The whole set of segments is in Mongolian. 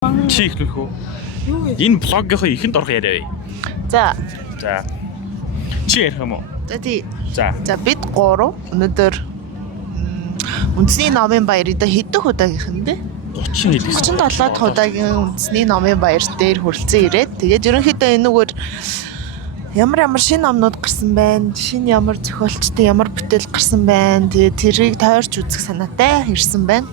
Чи ихлэх үү? Энэ блогийнхоо ихэнд орох яриа. За. За. Чи ярих юм уу? За бид 3 өнөөдөр үндэсний номын баярыг хэдэн удаагийнх нь бэ? 37 удаагийн үндэсний номын баяр дээр хүрэлцэн ирээд тэгээд ерөнхийдөө энэгээр ямар шинэ номнууд гарсан байна, шинэ ямар зохиолчдын ямар бүтээл гарсан байна. Тэгээд тэрийг тойрч үзэх санаатай ирсэн байна.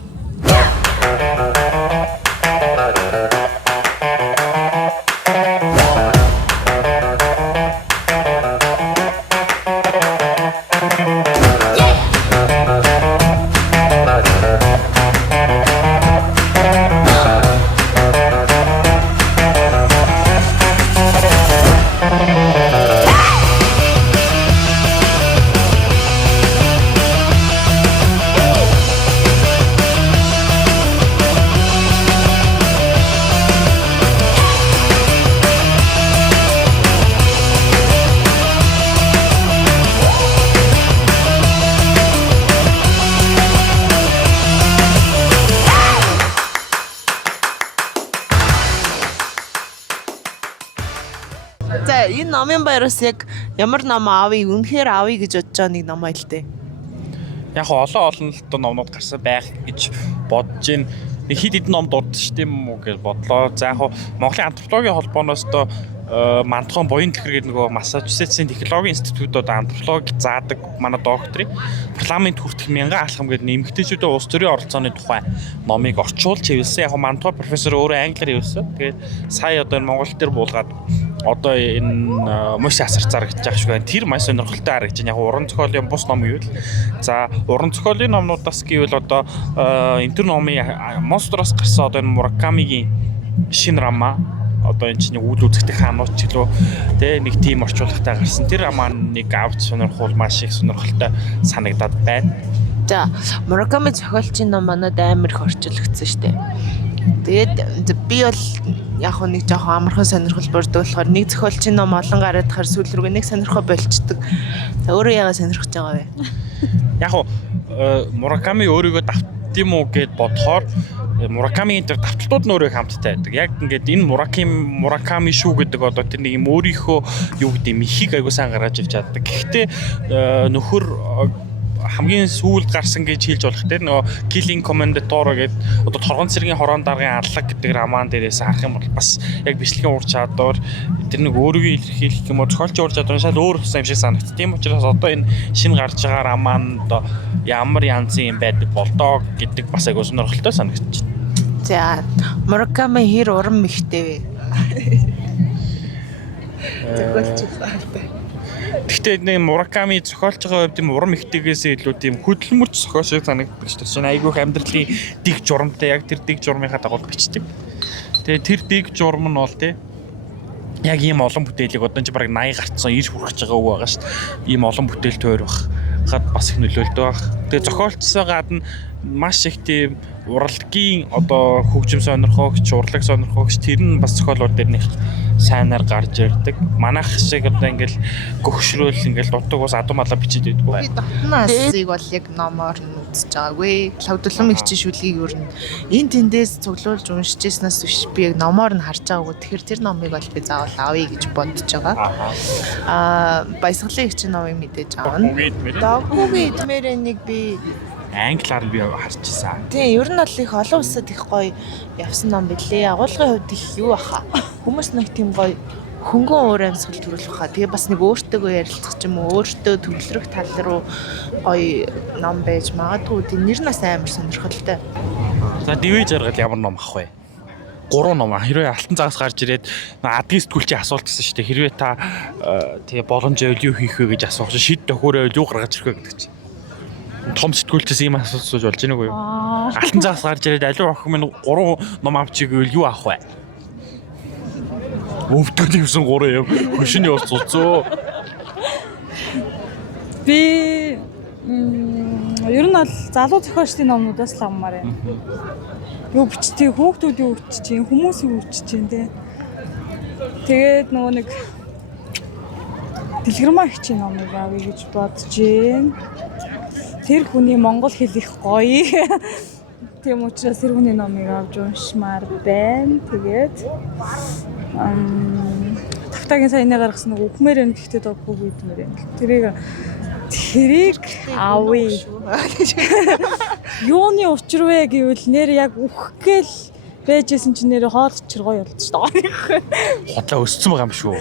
За энэ номын баяраас яг ямар ном аавыг үнэхээр аавыг гэж бодож байгаа нэг ном байл тээ. Яг олон л тоо номнууд гарсан байх гэж бодож байна. Нэг хэд хэдэн ном дурдж тийм үү гэж бодлоо. За яг Монголын антропологийн холбооноос тоо Мантхон буян тэхэр гэдэг нөгөө Массачусетсын технологийн институтууд антропологи заадаг манай докторыг парламент хүртэх 1000 алхам гэдэг нэмэгтэйчүүдийн улс төрийн оролцооны тухай номыг орчуулж хэвлсэн. Яг Мантхон профессор өөрөө англиар хэлсэн. Тэгээд сая одоо Монгол дээр буулгаад одоо энэ мөс асар зарагдаж байгаа шүү. Тэр маш сонирхолтой харагдаж байна. Яг уран зохиолын бус ном гэвэл за уран зохиолын номнуудаас гэвэл одоо энэ төр номын монстроос гарсан одоо энэ Муракамигийн шинэ рама одоо энэ чинь үйл үзэгдэх хаанууд ч гэлөө тэ нэг тийм орчуулагтай гарсан. Тэр романыг авч сонирхол маш их сонирхолтой санагдаад байна. За Мураками зохиолчийн ном манад амар их орчуулагдсан шүү дээ. Тэгээд би бол яг нэг жоохон амархан сонирхол бүрдэх болохоор нэг зохиолчийн ном олон гараад хар сүүл рүүгээ нэг сонирхол болчдөг. За өөрөө яагаад сонирхож байгаа вэ? Яг Мураками өөрийгөө давтдим уу гэд бодохоор Муракамигийн тэр давталтууд нь өөрөө хамттай байдаг. Яг ингээд энэ Мураками шүү гэдэг одоо тэр нэг юм өөрийнхөө юу гэдэг юм ихийг аягүй сайн гаргаж ирж чаддаг. Гэхдээ нөхөр хамгийн сүүлд гарсан гэж хэлж болох тэр нөгөө Killing Commendatore гэдэг одоо торгон цэргийн хорон даргын аллаг гэдэг роман дээрээс харах юм бол бас яг бичлэгийн ур чадвар тэр нэг өөрийгөө илэрхийлэх юм уу зохиолчийн ур чадвар шал өөр юм шиг санагд. Тийм учраас одоо энэ шинэ гарч байгаа роман одоо ямар янзын юм байдаг болдоо гэдэг бас аягүй сонирхолтой санагдаж байна. За Мураками хэр уран мэгтэй вэ? Зохиолч байна. Гэхдээ нэг Мураками зохиолж байгаа хувьд юм уран мэгтэйгээс илүү тийм хөдөлмөрч зохиолч санагддаг шүү дээ. Айгүйх амьдралын дэг журамтай яг тэр дэг журмынхаа дагуу бичдэг. Тэгээ тэр дэг журам нь бол тий яг ийм олон бүтээлийг одоо чи бараг 80 гарцсан ир хүрэж байгаа үг байгаа шүү дээ. Ийм олон бүтээл тойрох гад бас их нөлөөлдөг баг. Тэгээ зохиолчсоо гадна маш их тийм урлагийн одоо хөгжим сонирхогч, урлаг сонирхогч тэр нь бас зохиолууд дээр нэг сайнаар гарч ирдэг. Манайх шиг одоо ингээл гөгшрөөл ингээл дутдаг ус адуу малаа бичиж байдаг бай. Би дотноосыг бол яг номоор нь үзэж байгаагүй. Лавдлам их чишүүлгийг юу н энэ тэндээс цуглуулж уншижсэнээс биш би яг номоор нь харж байгаагүй. Тэгэхээр тэр номыг бол би заавал авъя гэж бодож байгаа. Баясгалын их чинь номыг мэдээж аавна. Дагуугийн эдмээр нэг би англиар би харчихсан. Тийм, ер нь бол их олон улсад их гоё явсан ном билээ. Агуулгын хувьд их юу баха. Хүмүүс нэг тийм гоё хөнгөн уур амьсгал төрүүлэх хаа. Тэгээ бас нэг өөртөөгөө ярилцах ч юм уу, өөртөө төвлөрөх тал руу гоё ном байж магадгүй. Тэр нэр нь бас амар сонирхолтой. За дивэ жаргал ямар ном ах вэ? 3 ном. Хэрвээ алтан цагаас гарч ирээд адгийн сэтгүүлчийн асуулт гэсэн шүү дээ. Хэрвээ та тэгээ боломжтой юу хийх вэ гэж асуух чинь шид төхөөрөө юу гаргаж ирэх вэ гэдэг чинь. Том сэтгүүлчээс ийм асуулт сууж болж байна уу юу? Алтан цагаас гарч ирээд аливаа охин минь 3 ном авчиг гэвэл юу авах вэ? Өвдгөл юмсан 3 юм. Хөшөний ус цуцоо. Би ер нь бол залуу зохиолчдын номнуудаас л аммаар юм. Юу бичтий хүүхдүүд юу бичиж, хүмүүс юу бичиж те. Тэгээд нөгөө нэг дэлгэрмаа хичээн номыг авъя гэж бодож байна. Тэр хүний монгол хэл их гоё. Тийм учраас тэрхүүний номыг авч уншмаар байна. Тэгээд Тавтагийн саяны гаргасан нэг үхмээр энэ гэхдээ доггүй гэдэг юм. Тэрийг авъя. Юуны учир вэ гэвэл нэр яг үхгээл байжсэн чинь нэр хоол чиргой болчих шүү дээ. Хотлоо өссөн байгаа юм шүү.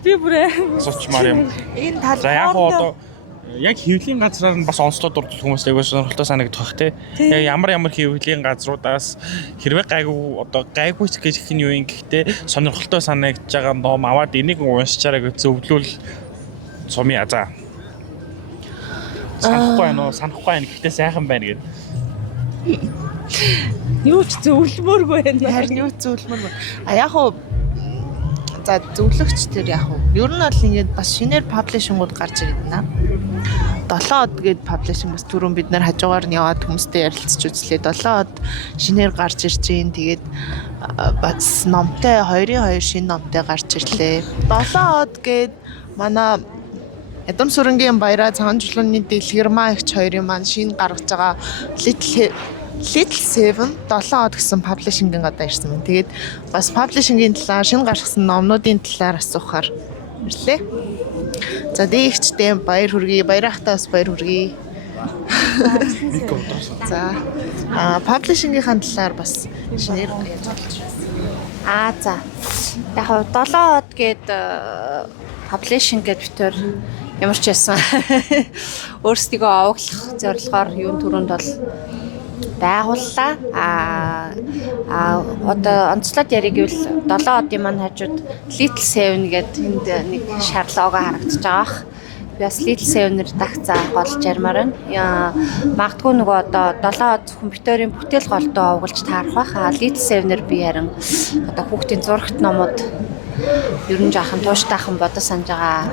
Би бүрээ Сочмаар юм. Энэ тал За яг одоо яг хэвлийн газраар нь бас онцлог дурдах хүмүүс айгуу сонирхолтой санагдах те. Яг ямар хэвлийн газруудаас хэрвээ гайгүй гэж их нь юу юм гэхдээ сонирхолтой санагдж байгаа ном аваад энийг уншичаараа гэж зөвлөвл сумья за. Санахгүй байна гэхдээ сайхан байна гэд. юу ч зөвлөмөргүй байна. харин юу зөвлөмөр. Яг уу за зөвлөгч тэр яг уу. Ер нь бол ингээд бас шинээр паблишингууд гарч ирээд байна. 7 од гээд паблишинг бас түрүүн бид нар хажуугаар нь яваад хүмүүстэй ярилцж үзлээ. 7 од шинээр гарч ирж гин. Тэгээд бас номтой 2-2 шинэ номтой гарч ирлээ. 7 од гээд манай Эдам Сүрэнгийн баяраа цагаан жуулууны дэлгэрмаа ихч хоёрын маань шинэ гаргаж байгаа Little Seven 7 од гэсэн паблишингийн гадаа ирсэн байна. Тэгээд бас паблишингийн талаар шинэ гаргасан номнуудын талаар асуухаар ирлээ. За дэгчтэй баяр хүргэе. Баярахтаа бас баяр хүргэе. За паблишингийн талаар бас шинээр яаж болж байна. За. Яг 7 од гээд паблишинг гээд битэр ямар ч байсан өөрсдийгөө овоглох зорилгоор юун түрүүнд бол байгууллаа. Одоо онцлоод яриг гэвэл 7 одын маань хажууд Little Seven гэдэг энд нэг шар лого харагдаж байгаа. Би бас Little Seven-ээр дагцаа голж ярмаар байна. Магадгүй нөгөө одоо 7 од компьютерийн бүтээл голдоо овголж таарах байх. Little Seven-ээр би харин одоо хүүхдийн зурагт номууд ер нь жаахан тууштайхан бодож санаж байгаа.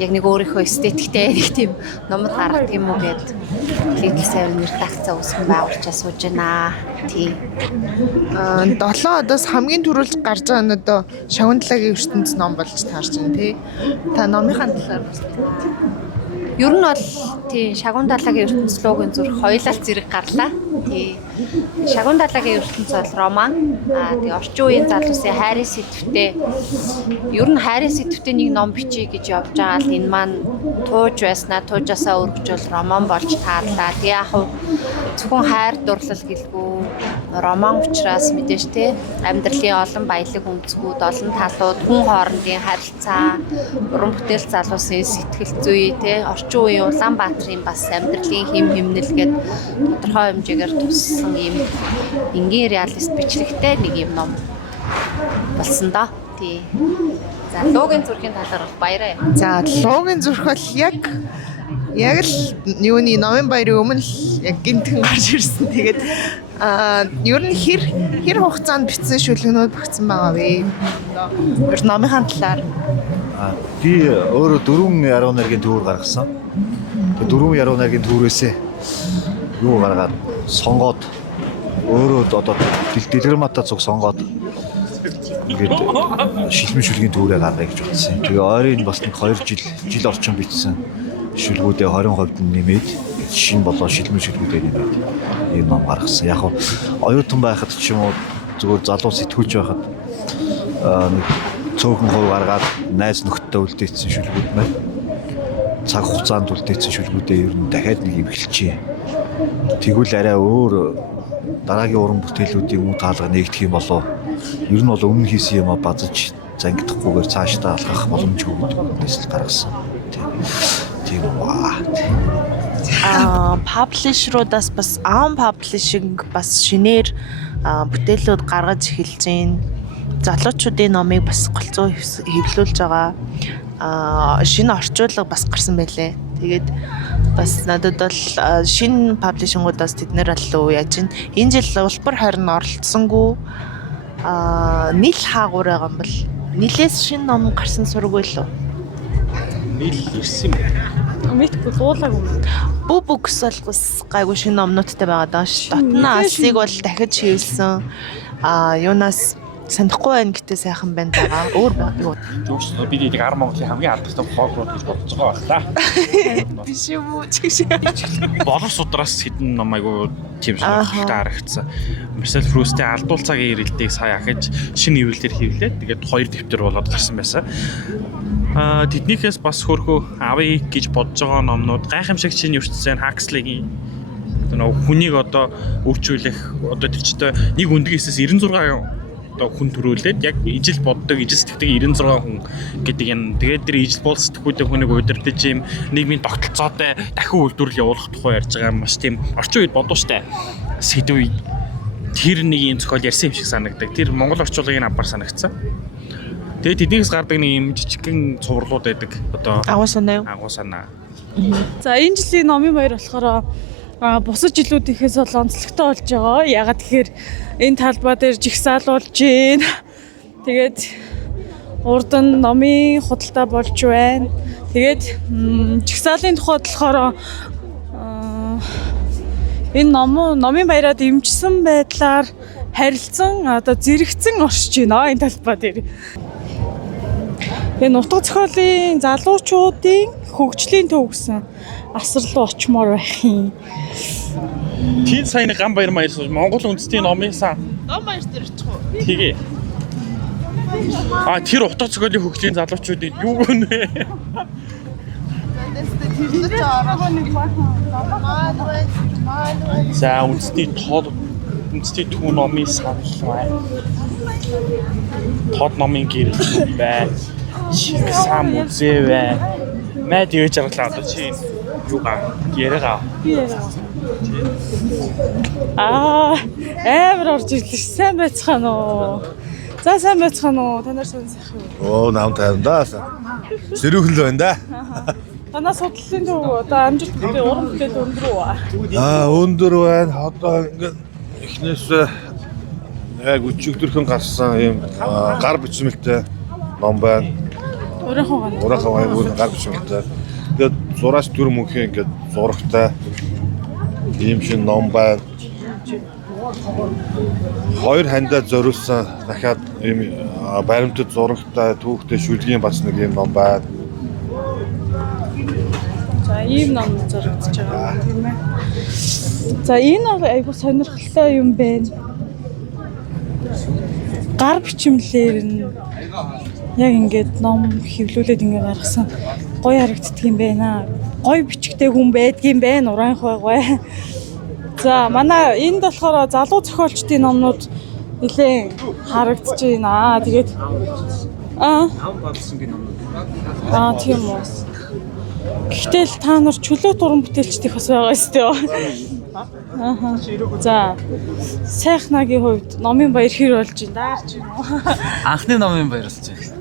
Яг нэг өөрийнхөө эстетиктэй нэг тийм номод гаргадаг юм уу гэд Little Seven редакцаа үүсгэн байгуулчаа сууж байна. Тийм. 7 одоос хамгийн түрүүлж гарч байгаа нь одоо Шагундалагийн ертөнц ном болж таарч байна тий. Та номынхаа талаар бас ер нь бол тийм Шагундалагийн ертөнц логийн зүрх хоёулаа зэрэг гарлаа. Тийм. Шагундалагийн ертөнц бол роман. Тэгээ орчин үеийн залуусын хайрын сэдвтэй. Ер нь хайрын сэдвтэй нэг ном бичиж гэж явж байгаа л энэ маань тууж байснаа туужаасаа өргөжөл роман болж таарлаа. Тэгээ яг хав зөвхөн хайр дурлал гэлгүй роман учраас мэдээж те амьдралын олон баялаг үнцгүүд, олон талууд, хүн хоорондын харилцаа, уран бүтээл залуусын сэтгэл зүй те орчин үеийн Улаанбаатарын бас амьдралын хэм хэмнэлгээд тодорхой хэмжээгээр туссан юм энгийн реалист бичлэгтэй нэг юм ном болсон доо. Тий. За логийн зүрхийн талаар бол баяраа. За логийн зүрх бол яг л юуны номын баярын өмнө яг гинтхэн гарч ирсэн. Тэгээд ер нь хэр хугацаанд бичсэн шүлгэнүүд багцсан байгаа вэ? Ер нь номынхаа талаар би өөрөө 4 яруу найргийн төвөр гаргасан. Тэгээд 4 яруу найргийн төврөөсөө юу гаргаад сонгоод өөрөө одоо дэлгэрмаатай цуг сонгоод ингээд шилмэн шүлгийн төврээ гаргая гэж бодсон. Тэгээ ойрын бас нэг 2 жил орчим бичсэн шүлгүүдээ 20% нэмээд шинэ болоо шилмэн шүлгүүдээ нэмээд ийм ном гаргасан. Яг оюутан байхад ч юм уу зүгээр залуу сэтгүүлч байхад нэг цөөхөн хувь гаргаад найз нөхдөд үлдээсэн шүлгүүд маань цаг хугацаанд үлдээсэн шүлгүүдээ ер нь дахиад нэг юм эхэлчихье. Тэгвэл арай өөр дараагийн уран бүтээлүүдийн үн таалга нэгдэх юм болоо ер нь бол өмнө хийсэн юм базаж зангидахгүйгээр цаашдаа алхах боломжгүй гэдгээс л гаргасан. Тийм ба. Паблишеруудаас бас паблишинг бас шинээр бүтээлүүд гаргаж эхэлж байна. Залуучуудын номыг бас голцоо хэвлүүлж байгаа. Шинэ орчуулга бас гарсан байлээ. Тэгээд бас надад бол шинэ паблишингуудаас тэднэр алуу яаж энэ жил улбар харин оролцсонгүй нийл хаагуур байгаа юм бол нийлээс шинэ ном гарсан сургүй лөө. Нийл ирсэн юм. Мэдгүй дуулаагүй юм. Бүкс бол бас гайгүй шинэ номнуудтай байгаа даа ш. Дотны алсыг бол дахиж хийвсэн. Юунаас Санахгүй байна гэтээ сайхан байна байгаа. Өөр юу? Жогч бид энийг Ар Монголын хамгийн алдартай фолклор гэж бодож байгаа байх та. Биш юм уу? Чигш. Боловс удраас хэдэн ном айгу тийм сонирхолтой харагдсан. Marcel Proust-ийн Алдуул цагийн ирэлтийг сая ахиж шинэ нэврэлээр хэвлээд тэгээд 2 дэвтэр болоод гарсан байсан. Тэднийхээс бас хөрхөө авъя гэж бодож байгаа номнууд гайхамшигт шинэ ертөнцийн Huxley-гийн хүнийг одоо өөрчүүлэх одоо тэрчтэй нэг үндгээс 96 одоо хүн төрүүлээд яг ижил боддог, ижил сэтгэдэг 96 хүн гэдэг юм. Тэгээд тэр ижил бол сэтгүүдээ хүнийг удирдах юм, нийгмийн тогтолцоотой дахин үйлдвэрлэл явуулах тухай ярьж байгаа маш тийм орчин үед бодоо штэ. Сэдв тэр нэг юм зохиол ярьсан юм шиг санагддаг. Тэр монгол орчуулгын аваар санагдсан. Тэгээд тэднийхээс гардаг нэг юм жижигхэн цувралууд байдаг. Одоо Агуу санаа юу? агуу санаа. За энэ жилийн номын баяр болохоор бусад жилүүдийнхээс бол онцлогтой болж байгаа. Ягаад тэгэхээр энэ талбай дээр жигсаалуулж гин. Тэгээд урд нь номын худалдаа болж байна. Тэгээд жигсаалын тухайд болохоор энэ номын баяраа дэмжсэн байдлаар харилцан одоо зэрэгцэн оршиж байна энэ талбай дээр. Энэ утга зохиолын залуучуудын хөгжлийн төв гэсэн асар руу очимоор байх юм. Тийм сайн гам баяр маяр Монгол үндэстний номын сан. Ном баяр дээр очих уу? Тэгээ. Тэр утга зохиолын хөгжлийн залуучуудын юу гэнэ? За үндэстний төв номын сан байна. Тод номын гэрэл бай. Сам үзээ бай. Мэд юу жаргалаа одоо чи юугаа яриагаа. Амар орж ирлээ. Сайн байцгаана уу? За сайн байцгаана уу? Та нар сайн сайхан уу? Оо нам тайван да. Зэрүүхэн л байна да. Танаа судлалын төв одоо амжилт бүтээл уран бүтээл өндөр үү? Өндөр байна. Одоо ингээд эхнээс яг өчигдөрхөн гарсан юм гар бичмэлтэй ном байна. Өөрийнхөө гар бичмэлтэй. Тэгээд зураач төр мөнхийн ингээд зурагтай ийм шин ном байна. Хоёр хандаа зориулсан дахиад ийм баримтат зурагтай түүхтэй шүлгийн бас нэг ийм ном байна. За ийм ном зурагдаж байгаа тийм ээ. За энэ бол айгуу сонирхолтой юм байна. Гар бичмлэр нь яг ингээд ном хэвлүүлээд ингээд гаргасан гоё харагддаг юм байна. Гоё бичгтэй хүн байдгийм байна. Ураанх байгай. За манай энд болохоор залуу зохиолчдын номнууд нэлээд харагдаж байна. Тэгээд тийм үү. Гэхдээ л та нар чөлөөт уран бүтээлчдих бас байгаа өстэй. За сайхнагийн хувьд номын баяр хэр болж байна? Даарч байна уу? Анхны номын баяр болж байна.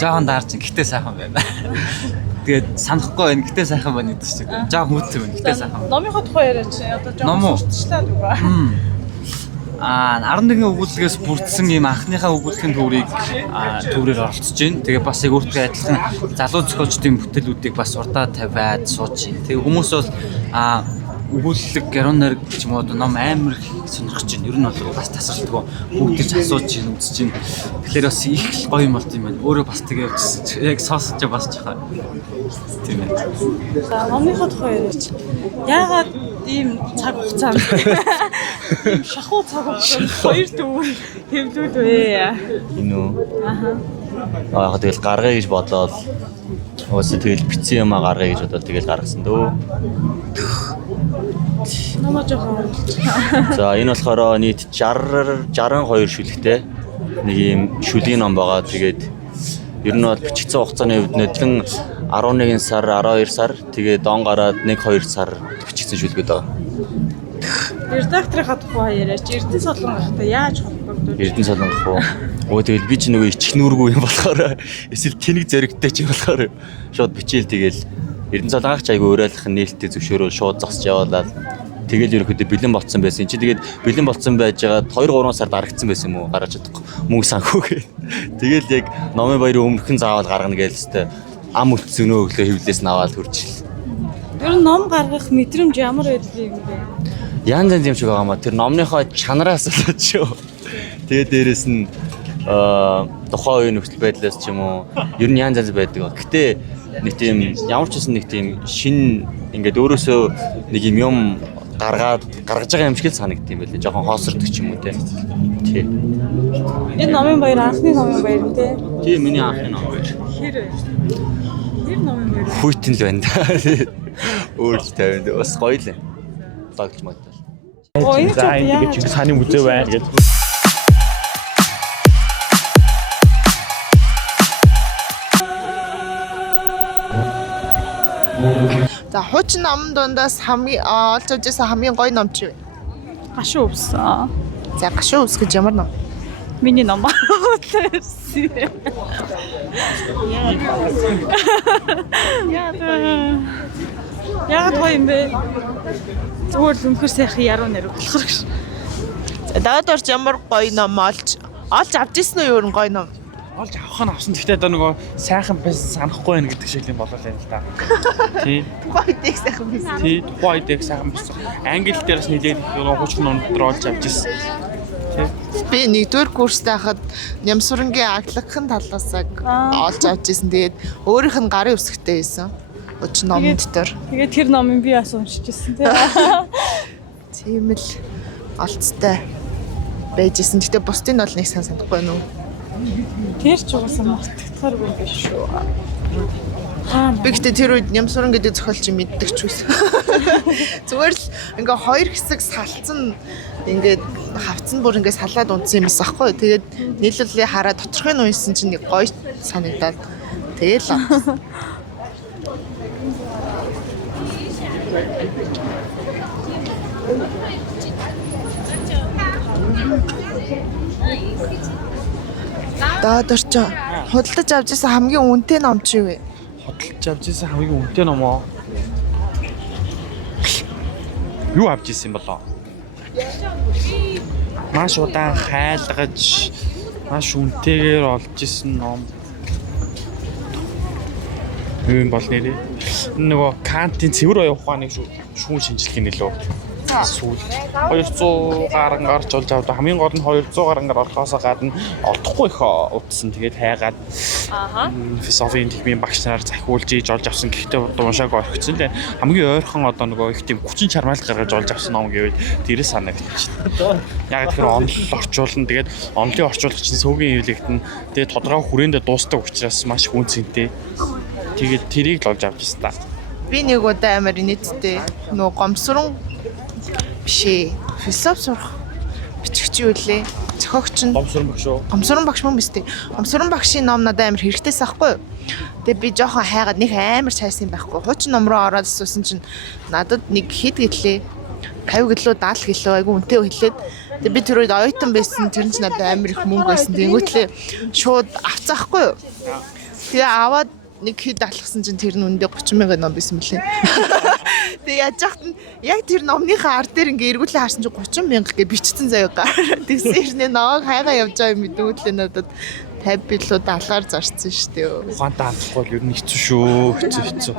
Жохон даарч байна. Гэтэ сайхан байна. Тэгээд санахгүй байна. Гэтэ сайхан байна гэдэг чинь. Жохон хүйтсэн байна. Гэтэ сайхан. Номынхоо тухай яриач. Одоо жохон сурталчлаад байгаа. 11 өгүүлбэрээс бүрдсэн ийм анхныхаа өгүүлбэрийн төврээр оролцож байна. Тэгээ бас яг өөртөө адилхан залуу зохиолчдын бүтээлүүдийг бас урдаа тавиад сууж байна. Тэгээ хүмүүс бол өгүүлэлэг гэрүүн нариг ч юм уу ном амар сонирхож байна. Ер нь бол бас тасралтгүй бүгд ч асууж байна, үзэж байна. Тэгэхээр бас их гоё юм болт юм байна. Өөрөө бас тэгээ яг соосож бас жахаа. Тийм ээ. За номынхоо тухай яриач. Яагаад ийм цаг хугацаанд ийм шахуу цаг хугацаанд хоёр төвөр хэвлүүлвэ? Энэ үү? Яг тэгэл гаргая гэж бодоод өөсөө тэгэл бицэн юмаа гаргая гэж бодоод тэгэл гаргасан дөө. Намаа жоохон. За энэ болохоор нийт 62 шүлэгтэй нэг юм шүлгийн ном байгаа. Тэгээд ер нь бол бичигдсэн хугацааны хувьд нэдлэн 11 сар, 12 сар, тэгээд он гараад 1-2 сар бичигдсэн шүлгүүд байгаа. Редакторын тухай яриач. Эрдэнэ Солонгохтой яаж холбогдов? Эрдэнэ Солонгох уу? Өө тэгэл би ч нөгөө ичих нүргүй юм болохоор эсвэл тэнэг зэрэгтэй ч юм болохоор шууд бичээл тэгэл Эрдэнэ Солонгохч айгу уриалах нээлттэй зөвшөөрөөл шууд зогсож явуулаад тэгэл ерөөхдөө бэлэн болцсон байсан. Чи тэгээд бэлэн болцсон байж байгаа 2-3 сард арагдсан байсан юм уу? Гаргаж чадахгүй. Мөнгө санхүүгээ. Тэгэл яг номын баярын өмнөхөн заавал гаргана гэлстэй ам үлдсөнөө өглөө хөвлөөс наваад хурчил. Ер нь ном гаргах мэдрэмж ямар байдаг юм бэ? Янз янз юм шиг байгаа маа. Тэр номныхоо чанараас болоод шүү. Тэгээд дээрэс нь тухайн үеийн нөхцөл байдлаас ч юм уу ер нь янз янз байдаг. Гэтэ нэг тийм ямар ч гэсэн нэг тийм шин ингээд өөрөөсөө нэг юм гаргаж байгаа юм шиг л санагддаг юм байлээ. Жохон хоосордог ч юм уу те. Тий. Энэ номын баяр анхны номын баяр үү те? Тий, миний анхны ном баяр. Хэр номын баяр? Хүйтэн л байна да. Өөр л тавинд бас гоё л. Лагч магтал. Энэ ч яа. Чингис хааны музей байна гэж. За хуучин номон дундаас хамгийн олж авч байсан хамгийн гоё ном чи вэ? Гашуу өвсөн. За гашуу ус гэж ямар ном? Миний ном. Яагаад гоё юм бэ? Зүгээр л өнөхөр сайхан яруу нэр болохоор гэж. За даваад орч ямар гоё ном олж авч ирсэн үү юу гоё ном? Олж авах нь авсан. Гэхдээ одоо нөгөө сайхан байсан санахгүй байна гэдэг шиг юм болоо л юм л да. Тий. Тухайн үеийг сайхан байсан. Тий, тухайн үеийг сайхан байсан. Англи дээрээс нэлээд нөгөө хуучин номдор олж авч ирсэн. Тий. Би 1-р курстэй хахад Нямсурангийн аглагын талаас олж авч ирсэн. Тэгээд өөрийнх нь гарын үсгтэй байсан. Хуучин номон дотор. Тэгээд тэр номыг би бас уншижсэн тий. Тийм л олцтой байжсэн. Гэтэ бусдын бол нэг санахгүй байна уу? Тэр ч угаасаа мартагдахаар юм биш шүү. Би гэтээ тэр үед Нямсуран гэдэг зохиолч мэддэг ч байсан. Зүгээр л ингээ хоёр хэсэг салцсан ингээд хавцсан бүр ингээ салаад унтсан юм байсан аахгүй. Тэгээд нийлүүлээ хараа доторхыг нь уншсан чинь нэг гоё санагдаад тэгээл авсан. Даад орчоо худалдаж авч ирсэн хамгийн үнэтэй ном чи вэ? Хөдөлж авч ирсэн хамгийн үнэтэй ном оо. Юу авч ирсэн болоо? Маш удаан хайлгаж маш үнэтэйгээр олж ирсэн ном. Юу юм бол нэрээ? Нөгөө Кантын цэвэр оюун ухааны шүүн шинжилгээний лөө. Сүүл 200 гаруй гарч олж авдаг. Хамгийн гол нь 200 гаруй орохоос гадна олдохгүй их утсан. Тэгээд хайгаад философийн техникийн багш нараар захиулж ийж олж авсан. Гэхдээ уншааг орхицсон л хамгийн ойрхон одоо нөгөө их тийм хүчин чармайлт гаргаж олж авсан ном гэвэл тэрээс санагдчихна. Яг тэр онол орчуулна. Тэгээд онлын орчуулагч чинь сөөгийн хэвлэгдэн. Тэгээд тодорхой хүрээндээ дуустдаг учраас маш хүн цэнтэй. Тэгээд тэрийг л олж авч ирсэн та. Би нэг удаа амар инээдтэй нөгөө гомсрон бишээ. Философи сурах бичигч юу лээ? Зохиогч нь Гомсрон багш шүү. Гомсрон багш мөн биз дээ. Гомсрон багшийн ном надад амар хэрэгтэйс ахгүй юу? Тэгээ би жоохон хайгаад нэг амар цайсан байхгүй. Хуучин ном руу ороод асуусан чинь надад нэг хэд гэлээ 50 гэлөө 70 гэлөө айгу үнэтэй хэлээд тэгээ би тэр үед оюутан байсан. Тэр нь ч надад амар их мөнгө байсан. Тэнгүүтлээ шууд авцаахгүй юу? Тэгээ аваад нэг хэд алхсан чинь тэр нь үндэ 30,000 ном байсан мөлий. Тэгээ яаж яхад нь яг тэр номныхаа ар дээр ингээ эргүүлээ харсан чинь 30,000 гэж бичсэн заяа гар. Тэгсэн хэрнээ ноог хайгаа явж байгаа юм мэдүүлээ надад 50 билүү 70-аар зарцсан шүү дээ. Ухаантай хандахгүй бол ер нь хэцүү шүү. Хэцүү.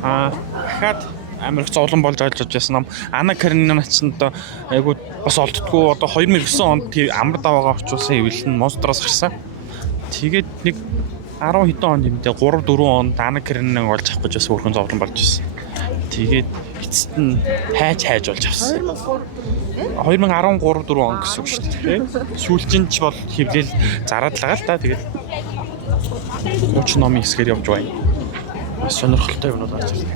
Дахиад амар их зовлон болж олж авсан ном. Анна Каренина ч одоо айгу бас олддгүй одоо 2009 онд тэр амар даваагаа орчуулсан хэвлэл нь Монстроос гарсан. Тэгээд нэг 10 хэдэн онд юм дээ 3 4 онд Анна Карениныг олж авах гэж бас өөрхөн зовлон болж ирсэн. Тэгээд эцэст нь хайж олж авсан. 2013 4 он гэсэн үг шүү дээ. Сүүлчийн ч бол хэвлэл зараад л байгаа л да. Тэгээд 30 номын хэсгээр явж байна. Сонирхолтой юмнууд гарч ирлээ.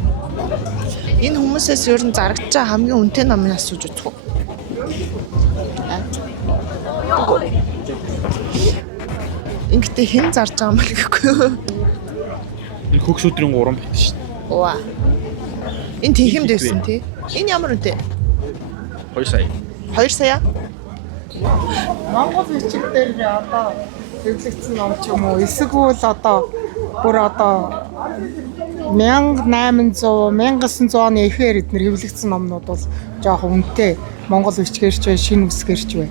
Энэ хүмүүсээс ер нь зарагдж байгаа хамгийн үнэтэй номыг асууж үзэх үү? Ингээд хэн зарж байгаа юм бэ гэхгүй юу? Энэ хөгс өдрийн 3 байт шүү дээ. Ваа. Энэ тэхэмд байсан тий. Энэ ямар үнэтэй? 2 сая. 2 сая? Монгол бичиг дээр одоо хэвлэгдсэн ном ч юм уу эсвэл одоо бүр одоо 1800 1900 оны эхээр эднэр хэвлэгдсэн номнууд бол жоохон үнэтэй. Монгол бичгээрч бай, шинэ үсгээрч бай.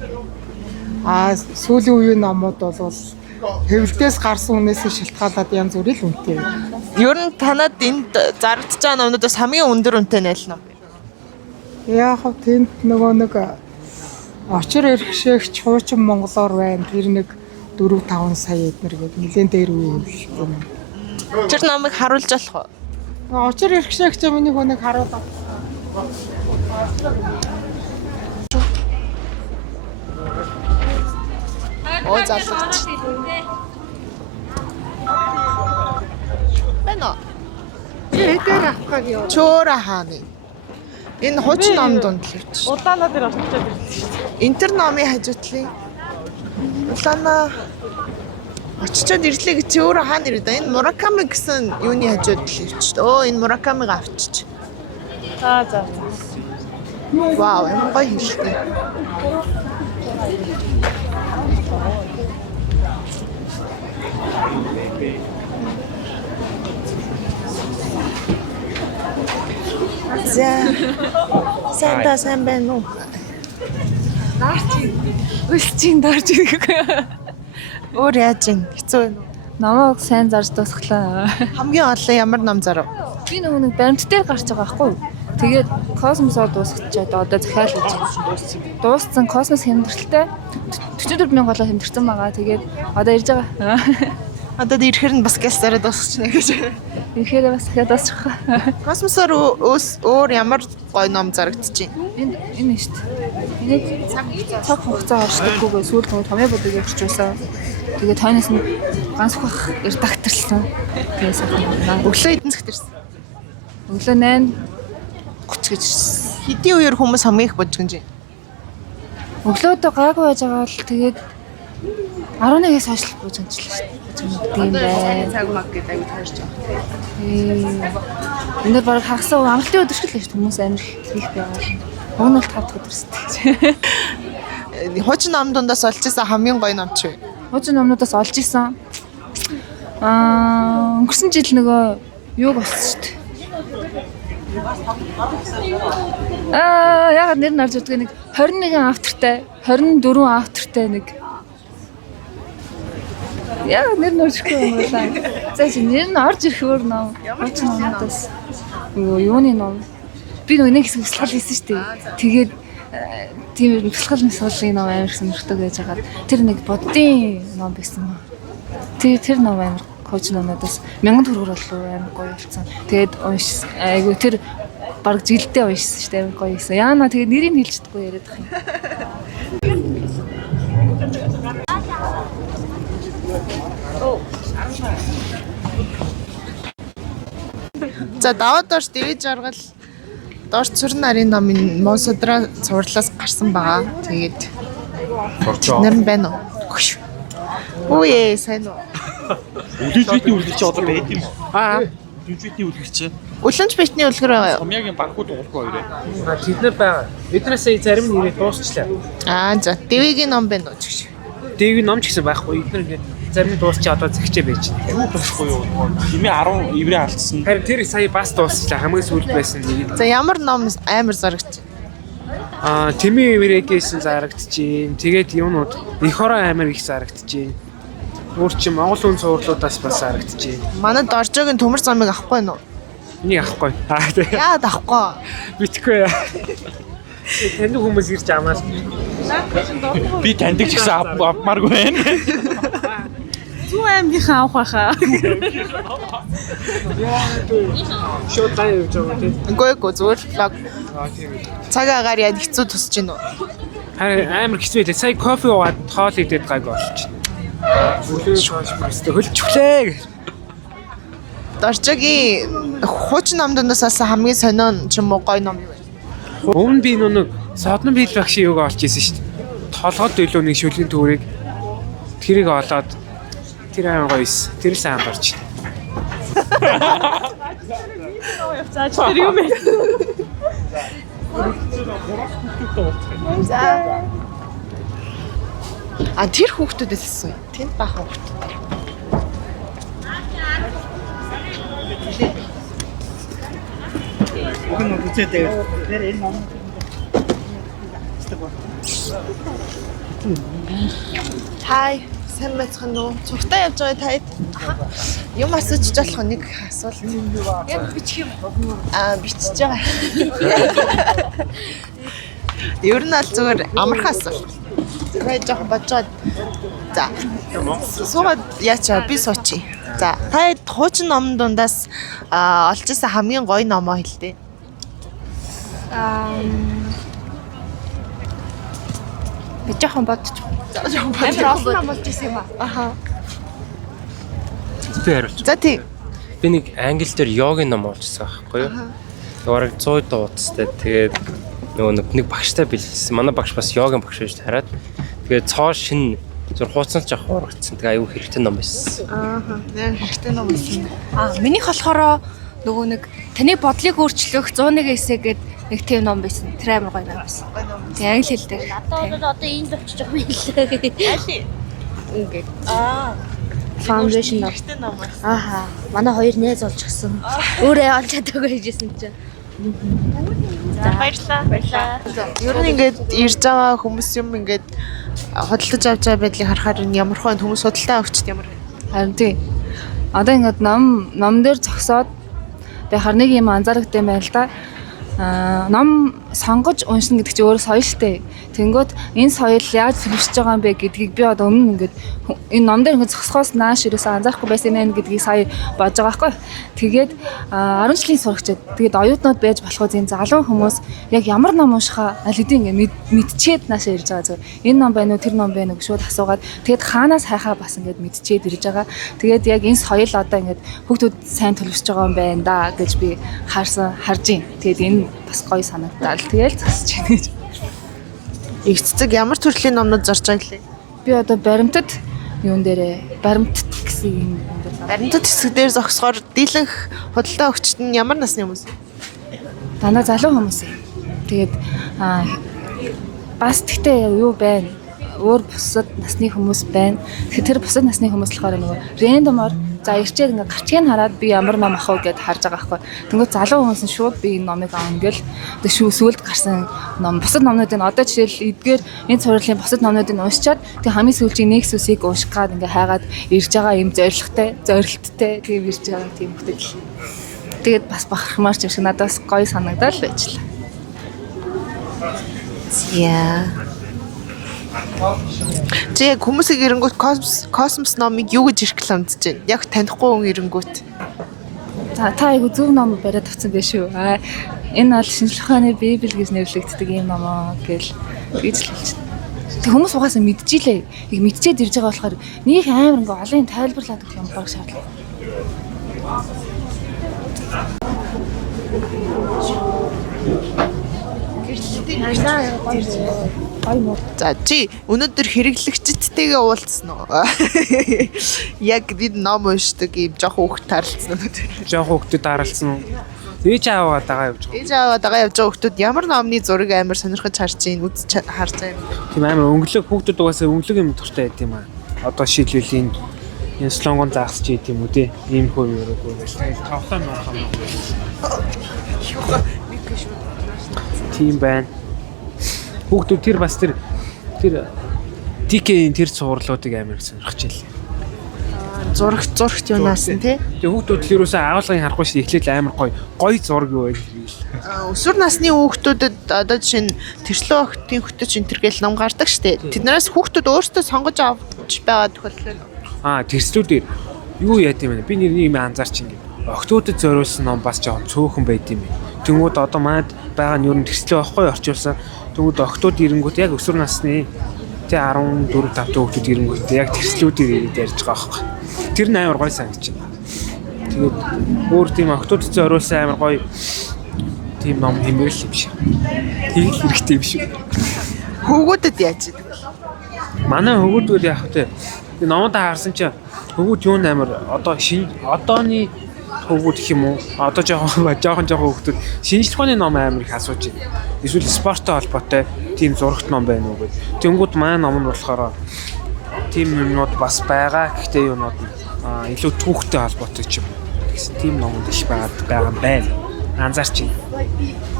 Сүүлийн үеийн номууд бол хэвлэлтээс гарсан үнээс шалтгаалаад янз бүрийн л үнэтэй. Ер нь танад энд зарагдж байгаа номнуудаас хамгийн өндөр үнэтэй нь аль ном бэ? Яг тэнд нөгөө нэг очир эрхшээгч хуучин монголоор байна. Тэр нэг 4-5 сая эднэр гээд нэлээд дээр үе юм шиг юм. Тэр номыг харуулж болох уу? Очир ирэх шиг миний хүнийг харуулав. Оо залгууч. Бэнэ. Эдгээр авахаг юу? Чөөрэ хааны. Энэ хуучин ном донд л явчих. Улаанаа дээр очичоод ирсэн шүү дээ. Интер номын хажуутлын улаанаа очичоод ирлээ гэж чи өөрөө хаана ирээд байна? Энэ Мураками гэсэн юуны хажууд л явчих. Өө энэ Муракамиг авчиж. За. Вау, энэ гоё хэлтэй. За. Сайн байна уу? Үлчийн дорж ирэхгүй. Өөр яаж ин хэцүү байна уу? Намайг сайн зарж дуусглаа. Хамгийн олон ямар ном зарав? Би нэг баримт дээр гарч байгаа байхгүй юу? Тэгээд космосоор дуусчихад одоо захиал гэж дууссан космос хямдралтай 44,000 голоо хямдэрсэн байгаа. Тэгээд одоо ирж байгаа. Одоо ирэхээр нь бас гэлсараа дуусчихна гэж. Ирэхээр бас дахиад дуусчих. Космосоор өөр ямар гоё ном зарагдчих юм? Энэ шүү дээ. Тэгээд цаг хугацаа оршдоггүйгээ сүүл нь томьёо бодог явчихсан. Тэгээд тойноос нь ганц бах редакторлсан. Тэгээд сайхан. Өглөө эдэн зэгтэрсэн. Өглөө 8:30 гэж ирсэн. Хэдийн үеэр хүмүүс хамгийн их бодж гинж. Өглөөдөө гайгүй байж байгаа л тэгээд 11-ээс хойш л бууж амжиллаа шүү дээ. Тийм бай. Цаг маг гэдэг аягүй таарч байгаа. Энд дээр баг хагасаа амралтын өдөр шиг л шүү дээ. Хүмүүс амир хийх байгаа. Уг нь бол 5 дахь өдөр шүү дээ. Хуучин ном дундаас олж исэн хамгийн гоё ном чи вэ? Хуучин номнуудаас олж исэн. Өнгөрсөн жил нөгөө юу болсон шүү дээ. Яг нэр нь орж ирдэг нэг 21 автортай, 24 автортай нэг. Яг нэр нь орж ирэхгүй юм байна. За чи нэр нь орж ирэх өөр ном. Хуучин номнуудаас. Юуны ном. Би нэг хэсэг бэлтгэл хийсэн шүү дээ. Тэгээд тийм бэлтгэл мэсгалын ном амар сонирхдаг байж байгаа. Тэр нэг боддын ном байсан. Тэр ном амар хуучин номнуудаас 1000 төгрөгөөр болов амар гоё болсон. Тэгээд унш айгу тэр баг жилдээ уншсан шүү дээ амар гоё байсан. Яана тэгээд нэрийг хэлж чадахгүй яриад байгаа юм. За даваад доош дээд жаргал доош цүрэн нарын номын Монсодраа цувралаас гарсан байгаа. Тэгээд нэр нь байна уу? Үе сайн уу? Үлэлбитний үлгэр чи одоо байд юм уу? Үлэлбитний үлгэр чи. Үлэмж битний үлгэр байгаа юу? Томьёогийн банкуд уулгүй хоёроо. Тэд нар байгаа. Эднээс зарим нь ирээд дуусчлаа. За Дэвигийн ном байна уу гэж. Дэвигийн ном ч гэсэн байхгүй. Эднэр ингээд зарим нь дуусчаа одоо зэгчээ байж байна. Юу дуусахгүй юу? Химээ 10 еврей алдсан. Харин тэр сая бас дуусчлаа. Хамгийн сүүлд байсан нэг. За ямар ном амар зарагч? Тэмээ еврейгээс зарагдчихээн. Тэгээд юунууд их хороо амар их зарагдчихээн. Өөр чи Монгол хүн цуурлуудаас бас зарагдчихээн. Манай Доржогийн төмөр замыг авахгүй нь уу? Энийг авахгүй. Яад авахгүй? Битгэхгүй. Тэнд хүмүүс ирж амаас. Би таньдаг ч гэсэн авмааргүй байна. Зүү аймгийнхаа авах байхаа. Шууд таа явж байгаа тийм. Гойго зүгээр лог. Цаг агаар яд хэцүү тусч гинөө. Харин амар хэцүү байлаа. Сая кофе уугаад тоол идээд гайг болчих. Өглөө шоолж бүрстэй хөлчвлээ. Доржогийн хуучин номдоноос хамгийн сонион ч юм уу гоё ном юу вэ? Өмнө би нэг содон бил багшийн юг олж исэн шүү дээ. Толгойд төлөө нэг шүлгийн төөрийг тэрийг олоод тэр аян гоёс. Тэр сайн барч. За тэр юм бэ? За. Тэр хүүхдүүдээс асуу. Тэнд баах хүүхдүүд. Хай, сайн байцгаана уу? Цугтаа явж байгаа таад. Юм асууж болох нэг асуулт. Яг бичих юм. Бичиж байгаа. Ер нь аль зүгээр амархан асуулт. Байж жоохон бодоод. За. Суугаад яачаа би суучи. За. Та хуучин номон дундаас олж ирсэн хамгийн гоё номоо хэлдэ. Би жоохон бодчих. Амар олон ном болж ирсэн юм аа. Аха. Би хариулчих. За тийм. Би нэг англи дээр йогийн ном олжсан байхгүй юу? Бараг 100 дууцтай. Тэгээд нөгөө нэг багштай бэлдсэн. Манай багш бас йогийн багш байж хараад. Тэгээд цоо шин зур хууцсан ч авах урагцсан. Тэгээ аюу хэрэгтэй ном байсан. Ааха. Яг хэрэгтэй ном байсан. Минийх болохоор нөгөө нэг таны бодлыг өөрчлөх 101 эсэ гэдэг нэг тийм ном байсан. Тэр амар гоё ном байсан. Тэгээ англи хэл дээр. Одоо энд очиж байгаа юм хэлээ. Ингээд. Foundation ном. Ааха. Манай хоёр нээз олж гисэн. Өөрөө олж чадаагүй хийжсэн чинь. За баярлалаа. Ер нь ингээд ирж байгаа хүмүүс юм ингээд худалдаж авч байгаа байдлыг харахаар энэ ямар хөө хүмүүс худалдаа авчт ямар вэ? Харин тий. Одоо ингээд ном дээр зогсоод би харныг юм анзаарахтай байна л да. Ном сонгож уншина гэдэг чинь өөр соёл штэ. Тэнгөт энэ соёл яаж төлөвшөж байгаа юм бэ гэдгийг би одоо өмнө ингээд энэ ном дээр ингээд зогсохоос нааш ерөөсөө анзаарахгүй байсан юм гэдгийг сая бодож байгаа байхгүй. Тэгээд 10 жилийн сурагчид тэгээд оюутнууд байж болох үе залуу хүмүүс яг ямар ном уншихаа аль хэдийн ингээд мэдчихэд наашаа ирж байгаа зүгээр. Энэ ном байна уу тэр ном байна уу шууд асуугаад тэгээд хаанаас хайхаа бас ингээд мэдчихэд ирж байгаа. Тэгээд яг энэ соёл одоо ингээд хүүхдүүд сайн төлөвшөж байгаа юм байна да гэж би харж байна. Тэгээд энэ бас гоё санагдал. Тэгэл засаж байна гэж. Игцэг ямар төрлийн номнууд зорж байгаа лээ? Би одоо баримтат юун дээрээ баримтат гэсэн юм дээр. Баримтат хэсэг дээр зогсохоор дийлэнх худалдаа өгчт нь ямар насны хүмүүс? Дандаа залуу хүмүүс юм. Тэгээд бас тэгтээ юу байна? Өөр бусад насны хүмүүс байна. Тэгэхээр тэр бусад насны хүмүүс болохоор нөгөө рандомор за ирчээд ингээ гарчгийг хараад би ямар ном авах вэ гэд харж байгаа байхгүй. Тэнгүүд залуу хүмүүс нь шууд би энэ номыг авна гэл тэг сүлд гарсан ном бусад номнуудыг одоо жишээл эдгээр энэ цувралын бусад номнуудыг уншичаад тэг хамгийн сүүлчийн нэг сүсийг унших гад ингээ хайгаад ирж байгаа юм зорилттой тийм ирж байгаа тийм хөтөл. Тэгээд бас бахархмаар ч юм шиг надаас гоё санагдал байжлаа. Яа. Тэг хүмүүсийг ирэнгүүт космос номыг юу гэж иркламдж байна? Яг танихгүй хүн ирэнгүүт. За та айгу зөв ном бариад авсан байх шүү. Энэ бол шинжлэх ухааны библ гэж нэрлэгддэг юм ном гэл гэж л хэлж байна. Тэг хүмүүс угаасаа мэдчихлээ. Яг мэдчихэд ирж байгаа болохоор нэг амар ингээ олон тайлбарлаад өгөх юм баг шаардлага. За чи өнөөдөр хэрэглэгчдтэйгээ уулзсан уу? Яг бид ном уншдаг юм жоох хүүхд тааралцсан уу? Жоох хүүхдэд тааралцсан. Ээж аваад байгаа явж байгаа. Ээж аваад байгаа явж байгаа хүүхдүүд ямар номны зураг амар сонирхож харж байна, үзэж харж байгаа юм. Тийм амар өнгөлөг хүүхдүүд угаасаа өнгөлөг юм дуртай байт юм аа. Одоо шийдвэл энэ слогон заахсч ийт юм уу те. Ийм хөө өрөөгүй. Тавлаа мөн. Тийм байна. Хүүхдүүд тэр бас тэр DK-ийн тэр цувралуудыг амар сонирхож байлаа. Зурагт юунаас нь тий? Тэгээ хүүхдүүд л ерөөсөө агуулгын харахгүй шүү эхлээл амар гоё зураг юу байл. Өсвөр насны хүүхдүүдэд одоо жишээ нь тэрслөө охтын хөтөч энтергээл ном гардаг штэ. Тэднээс хүүхдүүд өөрсдөө сонгож авч байгаа тохиолдол нь. Тэрслүүдээр юу яа гэм бэ? Би нэг юм анзаарч ингээд охтуудад зориулсан ном бас жоохон цөөхөн байд юм бэ. Тэнгүүд одоо манад байгаа нь юу н тэрслээ байхгүй орчуулсан. Тэнгүүд охтууд ирэнгүүт яг өсвөр насны тэ 14 5 хүүхдүүд ирэнгүүт яг тэрслүүдээр ярьж байгаа байхгүй. Тэр нь амар гоё санагч байна. Тэгээд өөр тийм охтууд зориулсан амар гоё тийм ном хэмээл юм шиг. Тэгэл хэрэгтэй юм шиг. Хөвгүүдэд яаж идэг вэ? Манай хөвгүүдүүд яг тэ номод харсан чинь хөвгүүд юу амар одоо одооны хөвгүүд гэх юм уу? Одоо жоохон хөвгүүд шинжлэх ухааны ном амар их асууж байна. Эсвэл спорттой холбоотой тийм зурагт ном байна уу гэдэг. Тэнгүүд манай ном нь болохоор тийм юмнууд бас байгаа. Гэхдээ юунууд илүү түүхтэй холбоотой ч юм. Тэгсэн тийм номууд их байгаа юм байна. Анзаарч байна.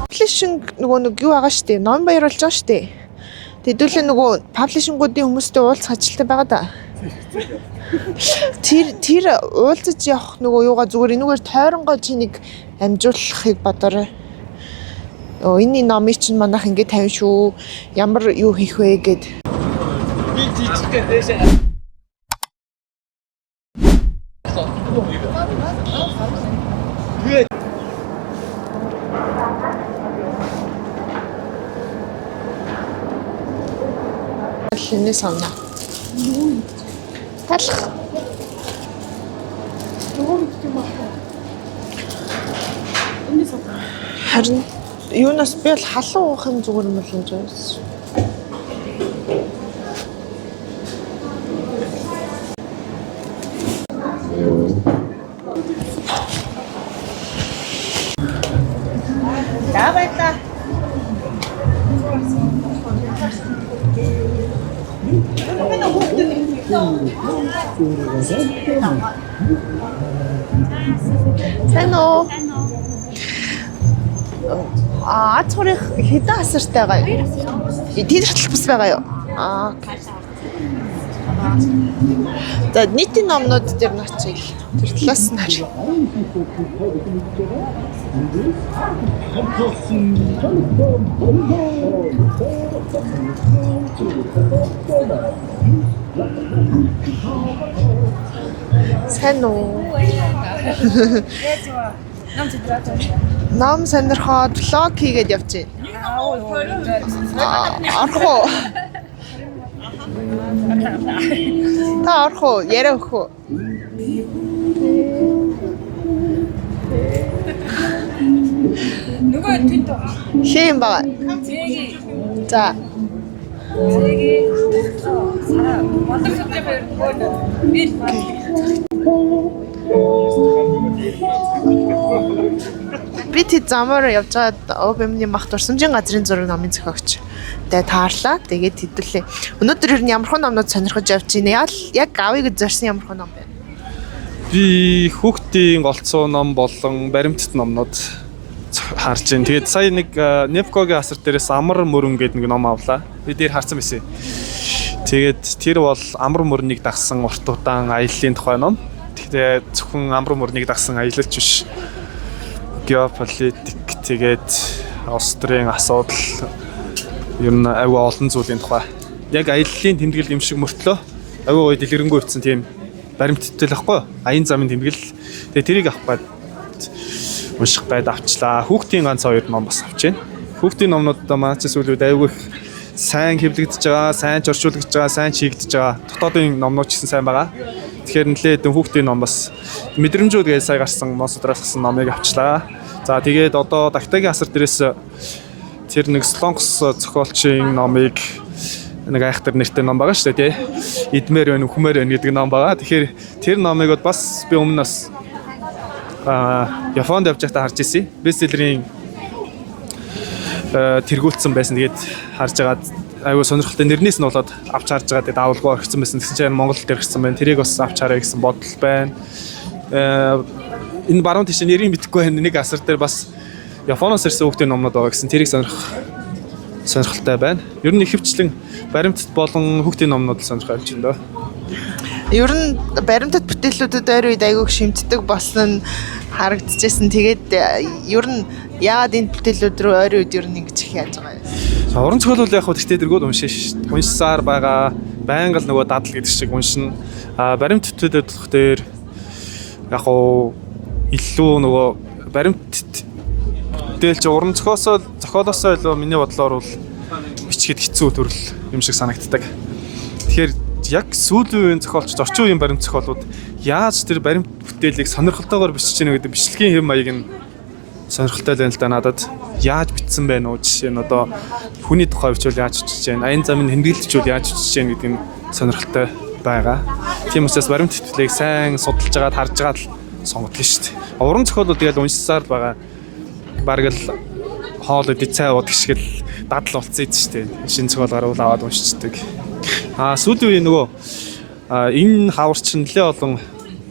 Паблишинг нөгөө нэг юу байгаа штэ. Ном баяруулж байгаа штэ. Тэдүүлээ нөгөө паблишингуудын хүмүүстэй уулзах ажилтай байгаа да. Тэр уулзаж явах нөгөө юугаа зүгээр энүүгээр тойронгоо чинийг амжуулахыг бодоорой. Энэ номыг чинь манайх ингэ тавин шүү. Ямар юу хийх вэ гэд. Шинэ санаа. Талах. Харин юунаас би бол халуун уух юм зүгээр юм л гэж байна. Давай-та. Санаа. Цорих хэдэн асартай байгаа юу? Тийшрэл бас байгаа юу? За нийтийн номнууд дээр ночиг тэр талаас нь харъя. Сайн уу? Нам сонирхоод влог хийгээд явж байна. Орох уу? Та орох уу? Яриа өгөх үү? Нөгөө тэнд байгаа. Хээ юм байгаа. За. Сара боловсролын хоёр Би тэд замаар явж байгаад ОБМ-ийн мах дурсамжийн газрын зураг номын зохиогч. Тэгээд таарлаа. Тэгээд хэдүүлээ. Өнөөдөр ер нь ямархан номнууд сонирхож явж байна. Яг авъя гэж зорьсон ямархан ном байна. Би хүүхдийн голцоо ном болон баримтат номнууд харж байна. Тэгээд сая нэг Непкогийн асар дээрээс амар мөрөн гэдэг нэг ном авлаа. Би дээр харсан байсан. Тэгээд тэр бол амар мөрнийг дагсан урт удаан аяллаа тухай ном. Тэгээд зөвхөн амар мөрнийг дагсан аялалч биш. Геополитик тэгээд Австрийн асуудал ер нь аюу олон зүйлийн тухай. Яг аяллаа тэмдэглэл юм шиг мөртлөө аюу гоё дэлгэрэнгүй утсан тийм баримттай л ахгүй. Аян замын тэмдэглэл. Тэгээд тэрийг авах гээд унших гээд авчлаа. Хүүхдийн ганц хоёр ном бас авч байна. Хүүхдийн номнуудаа маань зүйлүүд аюу их сайн хэвлэгдэж байгаа, сайн орчуулагдж байгаа, сайн чигдэж байгаа. Дотоодын номнууд ч гэсэн сайн байгаа. Тэгэхээр нэлээд хүүхдийн ном бас мэдрэмжүүд гэж сая гарсан Монсодроос гасан номыг авчлаа. За тэгээд одоо Дактагийн асар дээрээс тэр нэг Солонгос зохиолчийн номыг нэг айхтар нэртэй ном байгаа шүү дээ тий. Идмээр байна, үхмээр байна гэдэг ном байгаа. Тэгэхээр тэр номыг бас би өмнө бас Японд явж байхдаа харж ирсэн. Бестселлерийн тэргүүлсэн байсан. Тэгээд харж агаад аюу сонирхолтой нэрнээс нь болоод авч харж байгаа. Тэгээд авалгүй орхисон байсан. Тэгсэн чинь Монголд ирсэн байна. Тэрийг бас авч харъя гэсэн бодол байна. Энэ баруун тийш нэрийг мэдэхгүй байна. Нэг асар дээр бас Японоос ирсэн хүүхдийн номнууд байгаа гэсэн. Тэрийг сонирхолтой байна. Ер нь ихэвчлэн баримтат болон хүүхдийн номнууд л сонирхож байна дөө. Ер нь баримтат бүтээлүүдэд ойр үед айгүйг шимтдэг болсон нь харагдчихсэн. Тэгээд ер нь яагаад энэ бүтээлүүд рүү ойр үед ер нь ингэж их яаж байгаа юм? Уран зохиол бол яг хөө тэгтээ дэргүүд уншин шүү дээ. Уншсаар байгаа. Байнга л нөгөө дадал гэдэг шиг уншин. Баримт бүтээлүүд дээр яг хөө илүү нөгөө баримт бүтээлч уран зохиолоосоо илүү миний бодлоор бол бичгээд хэцүү төрөл юм шиг санагддаг. Тэгэхээр яг сүүлийн үеийн зохиолч орчин үеийн баримт зохиолууд яаж тэр баримт бүтээлийг сонирхолтойгоор бичиж гэнэ гэдэг бичлэгийн хэм маяг нь сонирхолтой байна л да надад. Яаж бичсэн бэ нөө жишээ нь одоо хүний тухай бичвэл яаж бичиж байна, аян замын тэмдэглэлчүүл яаж бичиж байна гэдэг нь сонирхолтой байгаа. Тийм учраас баримт бүтээлийг сайн судалж агаад харж агаад л сонгодог шүү дээ. Уран зохиолууд тэгэл уншсаар байгаа. Бараг л хоол идэ цай уудаг шиг л дадал болцсон шүү дээ. Шинэ зохиол гаруул аваад уншчихдаг. Сүүлийн үеийн нөгөө энэ хаварч нэлээ олон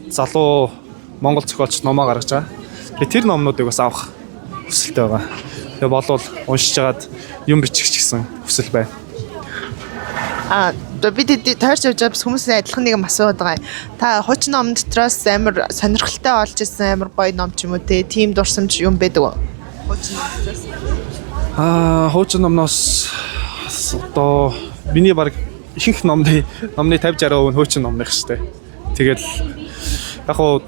залуу монгол зохиолч номоо гаргаж байгаа. Тэгээ тэр номнуудыг бас авах хүсэлтэй байгаа. Тэгээ болвол уншиж агаад юм бичих ч гэсэн хүсэл байна. Би таарч явж байгаа хүмүүсийн адилхан нэг юм асууад байгаа. Та хуучин ном дотроос амар сонирхолтой олж ирсэн амар гоё ном ч юм уу те тийм дурсамж юм байдаг уу? Хуучин ном дотроос. Хуучин номноос одоо миний баг ихэнх номны 50-60% нь хуучин номных шүү дээ. Тэгэл яг хуу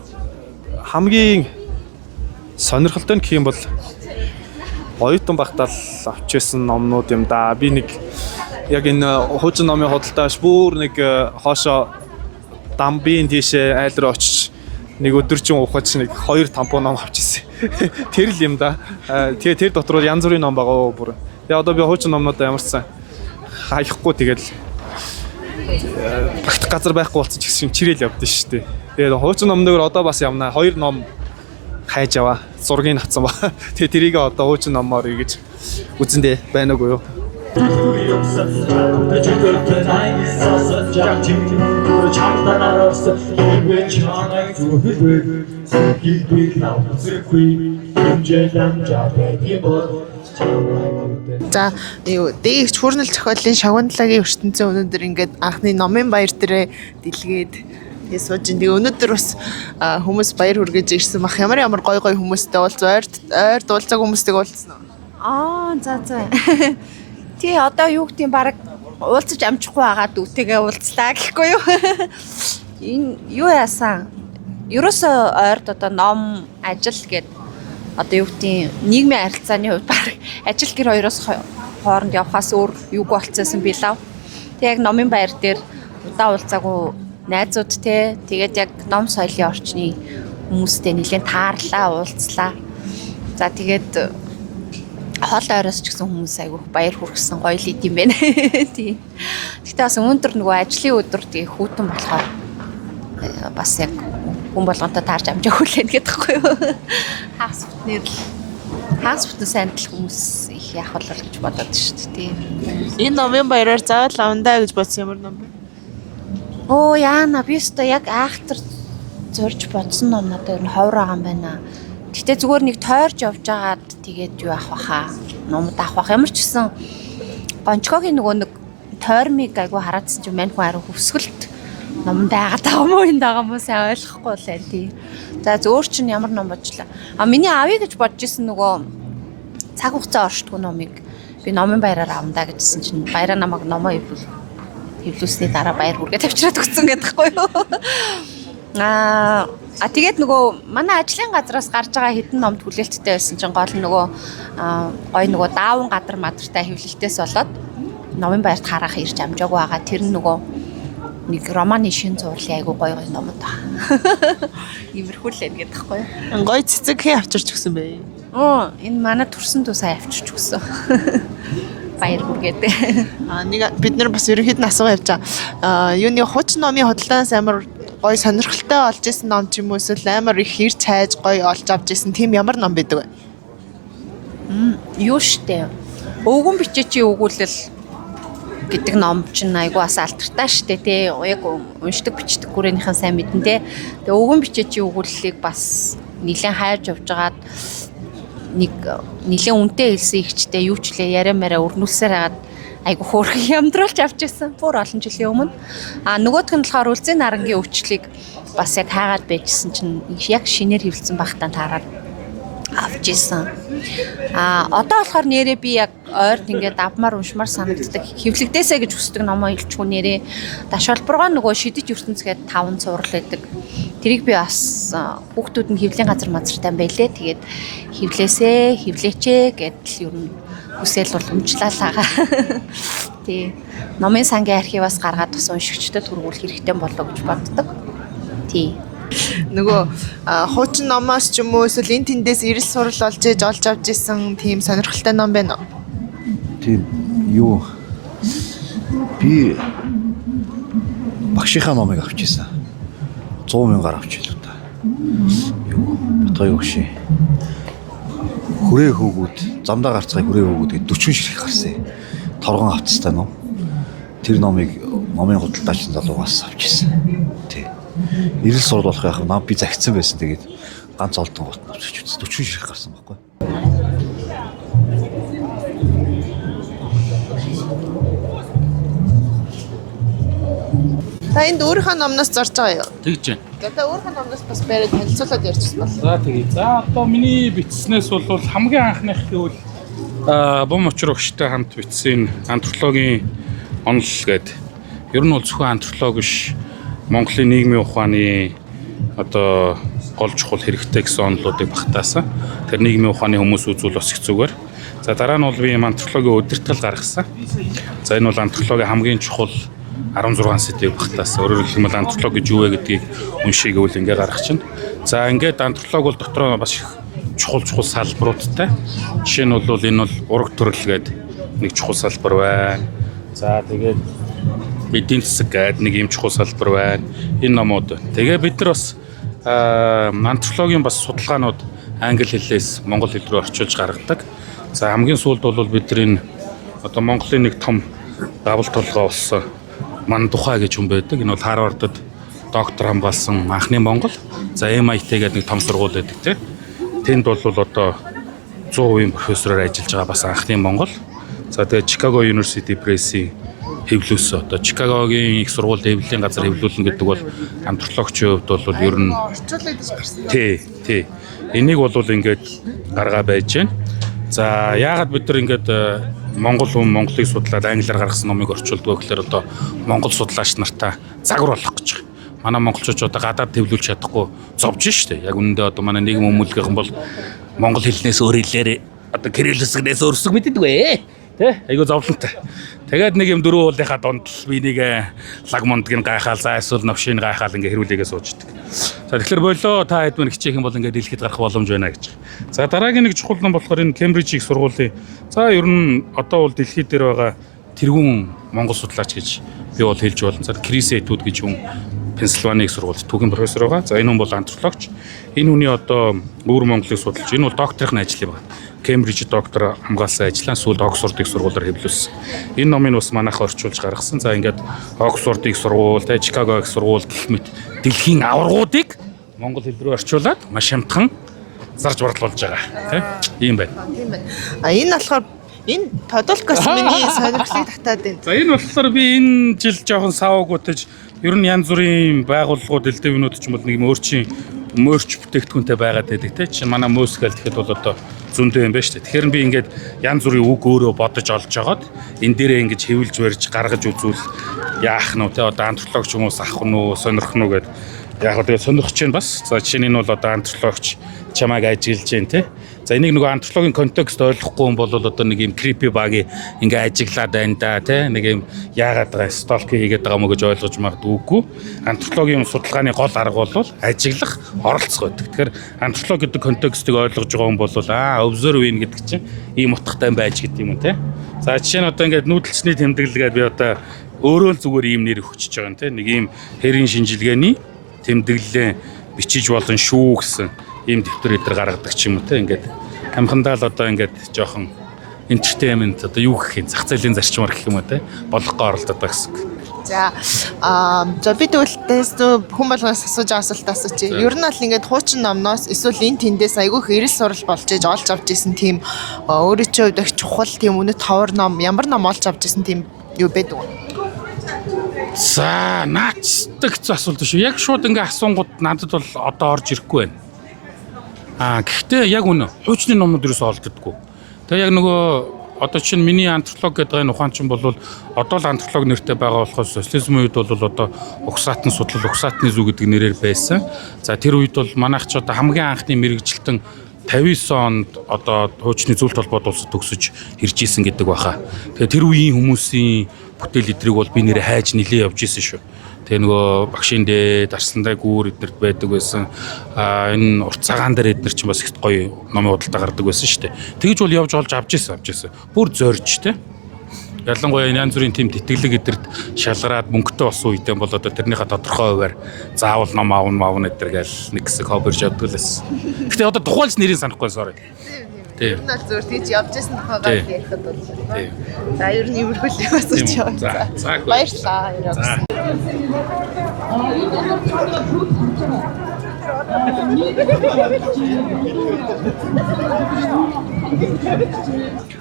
хамгийн сонирхолтой нь гэх юм бол оюутан багтаал авчихсан номнууд юм да. Би нэг яг энэ хуучин номын худалдаач бүр нэг хоошоо дамбын тийшээ айл руу очиж нэг өдөржин ухаж нэг 2 тампон ном авчихсан. Тэр л юм да. Тэгээ тэр дотор янз бүрийн ном байгаа бүр. Тэгээ одоо би хуучин номнуудаа ямарсан хаяхгүй тэгэл практик газар байхгүй болсон ч гэсэн чирээл явдсан шүү дээ. Тэгээд хуучин номноор одоо бас явна. 2 ном хайж аваа. Зургийг авсан ба. Тэгээ тэрийг одоо хуучин номоор ингэж үзэндээ байна уу юу? За юу дээгч хүрнэл зохиолын шагналлагын ертөнцийн өнөөдөр ингээд анхны номын баяр дээрээ дэлгээд тэгээ сууж ин. Тэгээ өнөөдөр бас хүмүүс баяр хүргэж ирсэн бах. Ямар гой хүмүүстэй уулзсан ойр дуулцаг хүмүүстэйг уулзсан уу? За. Тий одоо юу гэдэг юм баг уулзаж амжихгүй байгаа дүүтэйгээ уулзлаа гэхгүй юу? Энэ юу яасан? Ерөөсөө ойрд одоо ном ажил гэдэг одоо юу гэдэг нийгмийн харилцааны хувьд баг ажил гэр хоёроос хооронд явхаас өөр юуг болцсон би лав. Тэг яг номын баяр дээр удаа уулзаагүй найзууд те тэгээд яг ном соёлын орчны хүмүүстэй нэлээд таарлаа уулзлаа. За тэгээд хол ойроос ч гэсэн хүмүүс айгүй баяр хүргэсэн гоё л идэм байна. Тий. Гэтэ бас өнөөдөр нөгөө ажлын өдөр тий хүүтэн болохоор бас яг хүн болгонтой таарч амжаах хүлээн гэдэгхгүй юу. Хагас бүтэн сайнтал хүмүүс их яах болол гэж бодоод шүү дээ тий. Энэ номын баяраар заавал авандаа гэж бодсон ямар ном бэ? Оо яана би өстө яг айхтар зорж бодсон ном надад ер нь ховор байгаа юм байна. Гэтэ зүгээр нэг тойрж явж байгаад тэгээд юу авах баха. Номд авах ямар ч гэсэн Гончкогийн нөгөө нэг тойрмыг айгу хараадсан чинь мань хүн арай хөвсгөлт номд байгаад байгаа юм уу энэ байгаа юм сайн ойлгохгүй лээ тий. За зөөр чинь ямар ном бодлоо. Миний авъя гэж бодож исэн нөгөө цаг хугацаа оршдгүй номыг би номын баяраар авандаа гэжсэн чинь баяраа намайг номоо хэвлүүлсний дараа баяр хүргээ тавьчраад өгсөн гэдэгхгүй юу. Тэгээд нөгөө манай ажлын газраас гарч байгаа хэдэн номд хүлээлттэй байсан чинь гол нөгөө гой нөгөө даавн гадар мадартай хэвлэлтээс болоод номын баярт харах ирж амжаагүй байгаа. Тэр нөгөө нэг романы шин зурлын айгуу гой номод байгаа. Имерхүүлэн гэдэгхгүй юу. Гой цэцэг хээ авчирч өгсөн бэ? Энэ манай төрсөн дүү сая авчирч өгсөн. Баяр хүргээд. Нэг бид нар бас ерөнхийд нь асуугаа явж байгаа. Юуны хуучин номын худалдаанаас амар гой сонирхолтой олж исэн ном ч юм уу эсвэл амар их хэрц хайж гой олж авч исэн тийм ямар ном байдаг вэ? Юу штэ. Өвгөн бичээчийн өгүүлэл гэдэг ном чинь айгу бас алдартай штэ тий. Яг уншдаг бичдэг гүрэнийхэн сайн мэдэн тий. Тэгээ өвгөн бичээчийн өгүүллийг бас нэлээд хайж явж байгаад нэг нэлээд үнэтэй хэлсэн ихчтэй юу ч лээ яриа мараа өрнүүлсээр хагаад айгу хөөрхөн ямдруулж авч ирсэн. Бүр олон жилийн өмнө. Нөгөөх нь болохоор үлзий нарангийн өвчлийг бас яг хаагаад байжсэн чинь яг шинээр хэвлэлсэн багтаа таараад авч ирсэн. Одоо болохоор нэрээ би яг ойрт ингээд авмаар уншмаар санагддаг. Хэвлэгдээсэ гэж хүсдэг номоо илчгүй нэрээ. Дашвалбаргоо нөгөө шидэж ертөнцгээд 5 цуврал байдаг. Тэрийг би бас хүүхдүүд нь хэвлийн газар мазартай байлээ. Тэгээд хэвлээчээ гэдэл ер нь хүсэл уламжлалаагаа. Тий. Номын сангийн архиваас гаргаад бас уншигчдад хүргүүлэх хэрэгтэй болов гэж боддог. Тий. Нөгөө хуучин номоос ч юм уу эсвэл энэ тэндээс эрэл сурал олж авч исэн тийм сонирхолтой ном байна уу? Тийм юу би багшийнхаа номыг авч ирсэн. 100,000-аар авч ирлээ та. Юу батгай өгшээ. Хүрээ хөөгүүд замдаа гарцгай хүрээ хөөгүүд гэдэг 40 ширхэг гарсан. Торгон авцтай ном. Тэр номыг номын худалдаач залуугаас авч ирсэн. Тий. Эрэл сурал болох яах нам би загцсан байсан. Тэгээд ганц олдон гот авчиж үзсэн. 40 ширхэг гарсан байхгүй. Та энд өөрийнхөө номноос зорж байгаа юу? Тэгж байна. Тэгээд өөрийнхөө номноос бас бариад танилцуулаад ярьчихсан байна. За тэгье. За одоо миний бичснээс бол хамгийн анхных гэвэл Бом очир өгчтэй хамт бичсэн антропологийн онол гэдэг Ер нь бол зөвхөн антрополог биш Монголын нийгмийн ухааны одоо гол чухал хэрэгтэй гэсэн онолуудыг багтаасан. Тэр нийгмийн ухааны хүмүүс үзүүл бас их зүгээр. За дараа нь бол би антропологийн удирдгал гаргасан. За энэ бол антропологийн хамгийн чухал 16 сэдвийг багтаасан. Өөрөөр хэлбэл антрополог гэж юу вэ гэдгийг уншиг гэвэл ингээ гаргах чинь. За ингээд антрополог бол дотроо бас их чухал салбаруудтай. Жишээ нь бол энэ бол ураг төрөл гэдэг нэг чухал салбар байна. За тэгээд эдийн засаг гэдэг нэг юм чухал салбар байна. Энэ номууд. Тэгээ бид нар бас антропологийн бас судалгаанууд англи хэлээс монгол хэл рүү орчуулж гаргадаг. За хамгийн сүүлд бол бид нар энэ одоо Монголын нэг том давал толгой болсон Ман Тухай гэж хүн байдаг. Энэ бол Харвардд доктор хамгаалсан анхны монгол. За MIT гэдэг нэг том сургууль байдаг тийм. Тэнд бол одоо 100% профессороор ажиллаж байгаа бас анхны монгол. За тэгээд Chicago University Press-ийн хэвлүүлсэн. Одоо Чикагогийн их сургуульд хэвлэлийн газар хэвлүүлнэ гэдэг бол антропологчийн хувьд бол ер нь орчуулагдаж гарсан. Тий. Энийг бол ингээд гаргаа байж байна. За яагаад бид нар ингээд Монгол хүн Монголыг судлаад англиар гаргасан номыг орчуулдаг гэхээр одоо монгол судлаач нартаа загвар болох гэж байгаа. Манай монголчууд одоо гадаад хэвлүүлж чадахгүй зовж штэ. Яг үнэндээ одоо манай нийгэм өмүүлгийнхэн бол монгол хэлнээс өөр хэлээр одоо кириллисгнээс өөрсөг мэддэг вэ? Тэ? Айгуу зовлонтой. Тэгээд нэг юм дөрөв уулынхаа донд би нэг лагмондыг гайхаал за эсвэл новшийг гайхаал ингээ хэрүүлээгээ сууждаг. За тэгэхээр болоо та хэд мэн хичээх юм бол ингээ дэлхийд гарах боломж байна гэж. За дараагийн нэг чухал ном болохоор энэ Кембрижийн сургуулийн за ер нь одоо бол дэлхийд дээр байгаа тэргүүн монгол судлаач гэж би бол хэлж болно. За Крис Этүүд гэж хүн Пенсильванийн сургуульд түүхийн профессор байгаа. За энэ хүн бол антропологч. Энэ хүний одоо өвөр Монголыг судалж энэ бол докторийн ажил юм байна. Кембрижид доктор хамгаалсан ажиллаа сүүлд Оксфордын сургуулиар хэвлүүлсэн. Энэ номыг бас манайх орчуулж гаргасан. За ингээд Оксфордын сургууль, Чикагогийн сургууль гэх мэт дэлхийн аваргуудыг монгол хэл рүү орчуулад маш хямдхан зарж борлуулж байгаа. Тийм байна. Тийм байна. Энэ болохоор энэ Тодолкос миний сонирхлыг татаад байна. За энэ болохоор би энэ жил жоохон саваагуудаж ер нь янз бүрийн байгууллагууд элдэвнүүд ч юм бол нэг мөрч бүтээгдэхүүнтэй байгаад байдаг те. Чинь манай мөсгөл тэгэхэд бол одоо зөндөө юм байна шүү дээ. Тэгэхээр би ингээд янз бүрийн үг өөрөө бодож олж жагаад энэ дээрээ ингэж хэвлж барьж гаргаж үзвэл яах нь вэ те. Одоо антропологч хүмүүс авах нь уу, сонирх нь уу гэд яг одоо сонирхож байна бас. За жишээ нь энэ бол одоо антропологч чамайг ажиглаж байна те. За энийг нөгөө антропологийн контекст ойлгохгүй юм бол одоо нэг юм creepy баг ингээ ажиглаад байна да тий нэг юм яагаад байгаа stalk хийгээд байгаа мó гэж ойлгож магадгүй үгүй. Антропологийн судалгааны гол арга бол ажиглах, оролцох байдаг. Тэгэхээр антрополог гэдэг контекстыг ойлгож байгаа хүн бол observe win гэдэг чинь ийм утгатай байж гэдэг юм тий. За жишээ нь одоо ингээд нүүдэлчний тэмдэглэгээд би одоо өөрөө л зүгээр ийм нэр өгчөж байгаа юм тий. Нэг ийм хэрийн шинжилгээний тэмдэглэлээ бичиж болон шүү гэсэн ийм дэвтэр эдэр гаргадаг ч юм уу те ингээд амхандаа л одоо ингээд жоохон entertainment одоо юу гэх юм зах зээлийн зарчмаар гэх юм уу те болгохоо оролдоод байгаа гэсэн. За би тэгвэл хүн болгоноос асууж байгаа асуулт асууч. Ер нь бол ингээд хуучин номноос эсвэл энэ тэндээс айгүй их эрэл сурал болж иж олж авч исэн тийм өөрийн чинь хувьд их чухал тийм үнэт ховор ном ямар ном олж авч исэн тийм юу байдаг вэ? За наачдаг асуулт шүү. Яг шууд ингээ асуунгууд надад бол одоо орж ирэхгүй байна. Гэхдээ яг үнэ хуучны номнууд ерөөсөө олддоггүй. Тэгээ яг нөгөө одоо чинь миний антрополог гэдэг энэ ухаан чинь бол одоо л антрополог нэртэй байгаа болохоос социализмын үед бол одоо угсаатны судлал, угсаатны зүг гэдэг нэрээр байсан. За тэр үед бол манайх ч одоо хамгийн анхны мэрэгжилтэн 59 онд одоо хуучны зөвлөлт холбоод улсад төгсөж ирж исэн гэдэг баха. Тэгээ тэр үеийн хүмүүсийн бүтээл эдрийг бол би нэрээ хайж нилээ явж исэн шүү. Тэгээ нөгөө багшийн дээд Арслантай гүүр эднэрт байдаг байсан. Энэ урт цагаан дээр эднэр чинь бас их гоё номын худалдаа гардаг байсан шүү дээ. Тэгж бол явж олж авч исэн. Бүр зорж те. Ялангуяа янз бүрийн тийм тэтгэлэг эдэрт шалгараад мөнгөтэй болсон үедээ бол одоо тэрнийхээ тодорхой хуваар заавал ном аавн эдэр гээл нэг хэсэг хоббирж явдаг л байсан. Гэтэ одоо тухайлч нэрийг санахгүй sorry. Тийм. Энэ л зөв тийж явж исэн тухайгаар ярихад бол. Тийм. За ер нь иймэрхүү асууж яваа. За баярлалаа.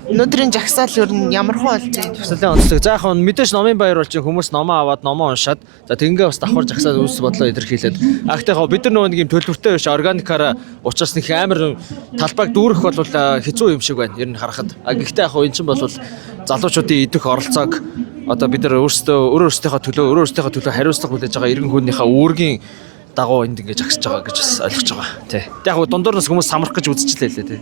Өнөөдрийн жагсаал ер нь ямар хөө болж байна? Жагсаалын онцлог. За яг нь мэдээж номын баяр бол чинь хүмүүс номоо аваад номоо уншаад за тэгингээ бас давхар жагсаал үүс бодлоо илэрхийлээд агтай хоо бид нар нэг юм төлбөртэй биш органикаараа уучраас нэг амар талбайг дүүрэх бол хэцүү юм шиг байна. Ер нь харахад. Гэхдээ яг энэ чинь бол залуучуудын идэх оролцоог одоо бид нар өөрөөсийнхөө төлөө хариуцлага хүлээж байгаа иргэн хүнийхээ үүргийн дагуу энд ингэж агсаж байгаа гэж бас ойлгож байгаа. Тий. Тэг яг дундуур нас хүмүүс самрах гэж үзчихлээ лээ тий.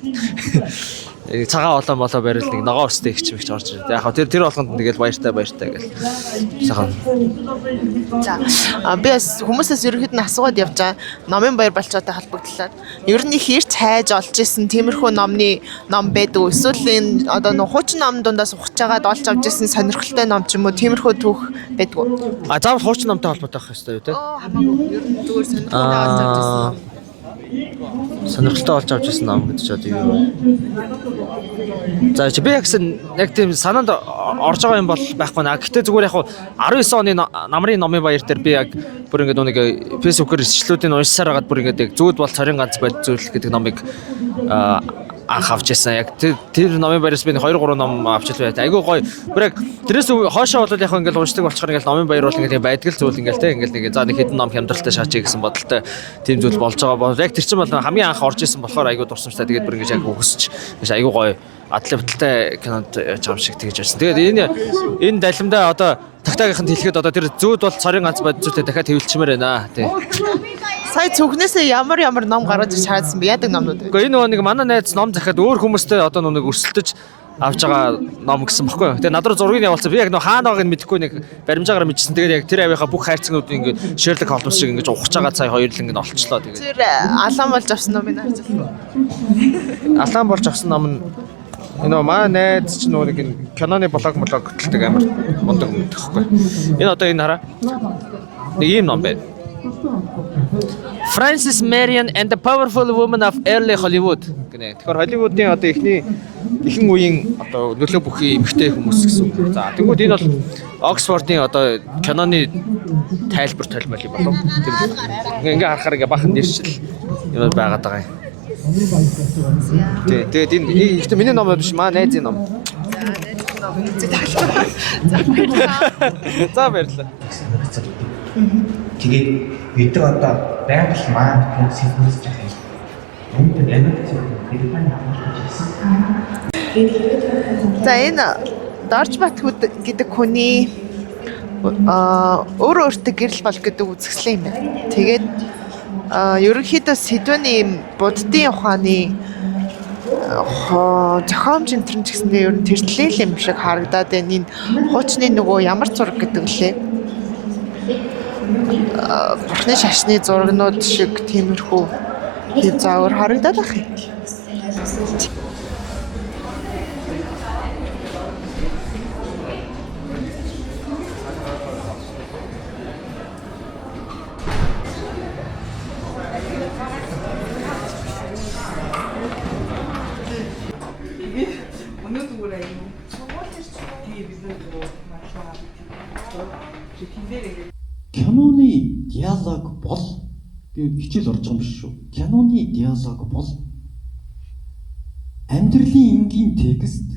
Цагаан олоо молоо барил нэг ногоо өстэй их ч мэгч орж ирээ. Яг тэр болгонд тэгэл баяртай гэл. Сайхан. За би бас хүмүүсээс ерөнхийд нь асууад явж байгаа номын баяр балчаатай холбогдлоо. Ер нь их эрт хайж олж исэн тиймэрхүү ном байдаг. Эсвэл энэ одоо нэг хуучин ном дундаас ухаж байгаад олж авч исэн сонирхолтой ном ч юм уу тиймэрхүү түүх байдаг уу? Заавал хуучин номтой холбоотой байх хэрэгтэй юу те? Хамаагүй ер нь зүгээр сонирхолтой олж авч исэн. Сонирхолтой олж авч исэн ном гэдэг чинь одоо юу вэ? За чи би яг тийм санаанд орж байгаа юм бол байхгүй наа. Гэтэ зүгээр яг 19 оны намрын номын баяр дээр би яг бүр ингээд нэг фэйсбүүкээр ишлүүдийг уншсаар хагаад бүр ингээд зүүд бол царийн ганц бод зүйл гэдэг номыг анх авч ирсэн. Яг тэр номын баяраас би 2-3 ном авчлаа. Айгуу гоё. Бүр яг тэрээс хоошоо бол яг ингээд уншдаг болчихоор ингээд номын баяр бол ингээд байдаг зүйл ингээд те ингээд нэг за нэг хэдэн ном хямдралтай шаачаа гэсэн бодолтой тийм зүйл болж байгаа бол яг тэр чинь бол хамгийн анх орж исэн болохоор айгуу дурсамжтай. Тэгээд бүр ингээд яг өгсөж айгуу гоё атлет баталтай кинонд чам шиг тэгж байсан. Тэгээд энэ далимдаа одоо тагтаагийнханд хэлэхэд одоо тэр зүүд бол царийн ганц бод зүйлтэй дахиад хэвлэлчмээр байна. Тий. Сая цүнхнээсээ ямар ном гаргаж шаардсан бэ? Яадаг номнууд вэ? Гэхдээ энэ нэг манай найз ном захиад өөр хүмүүстэй одоо нэг өрсөлдөж авч байгаа ном гэсэн баггүй юу. Тэгээ над руу зургийг явуулсан. Би яг хаана байгааг нь мэдэхгүй нэг баримжаагаар мэдчихсэн. Тэгээд яг тэр авийнхаа бүх хайрцагнууд ингээд Шерлок Холмс шиг ингээд ухаж байгаа цай хоёр л ингээд олчлоо. Тэгээд тэр алаан болж авсан номыг харж байна. Алаан болж авсан ном нь энэ маа найз ч нэг киноны блог хөтэлдэг амар мундаг юм гэхгүй. Энэ одоо энэ хараа. Нэг ийм ном байна. Frances Marion and the Powerful Women of Early Hollywood гэнэ. Тэгэхээр Холливуудын одоо ихэнх үеийн одоо нөлөө бүхий эмэгтэй хүмүүс гэсэн үг. За тэгвэл энэ бол Оксфордын одоо киноны тайлбар толмол юм болов. Ингээ харахаар ингээ бахан нэршил юм байгаад байгаа юм. Тэгээд энэ ихтэй миний ном биш маа найзын ном. За баярлалаа. Тэгээд бид одоо байгаль маань хүмүүс сэтгүүлж байгаа юм. Үүнд ямар ч зүйл За энэ Доржбат гэдэг хүний өөртөө гэрэл бол гэдэг үзэсгэлэн юм байна. Тэгээд ерөнхийдөө сэдвэний буддын ухааны зохиомж энтрэн ч гэсэндээ ер нь тэртлэл юм шиг харагдаад байна. Энэ хуучны нөгөө ямар зураг гэдэг лээ. Бурхны шашны зурагнууд шиг тиймэрхүү тийм заавар харагдаад байх юм. Киноны диалог бол би хичээл орж байгаа юм биш шүү. Киноны диалог бол амьдралын энгийн текст,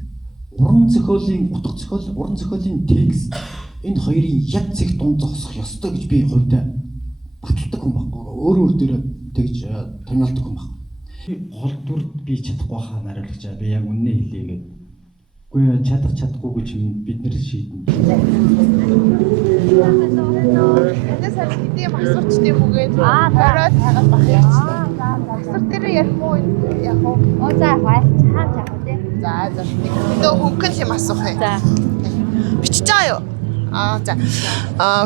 уран зохиолын утга зохиол, уран зохиолын текст энэ хоёрын яг зэг дунд зогсох ёстой гэж би хувьдаа баталдаг хүн байхгүй. Өөр дээрээ тэгж таниалдаг хүн байхгүй. Хол дүрд би чадахгүй хаа нариулагчаа би яг үнэ хэлээгээд. Үгүй чадахгүй гэж бид нэр шийднэ. Эндээс хэдийн асууч тийм үгээд ороод тагаад бах юм. Асар дээр ярих уу яг уу? За хаалт хаан яг үү. За. Нөө хөнгөн юм асуух юм. За. Бичиж байгаа юу? За.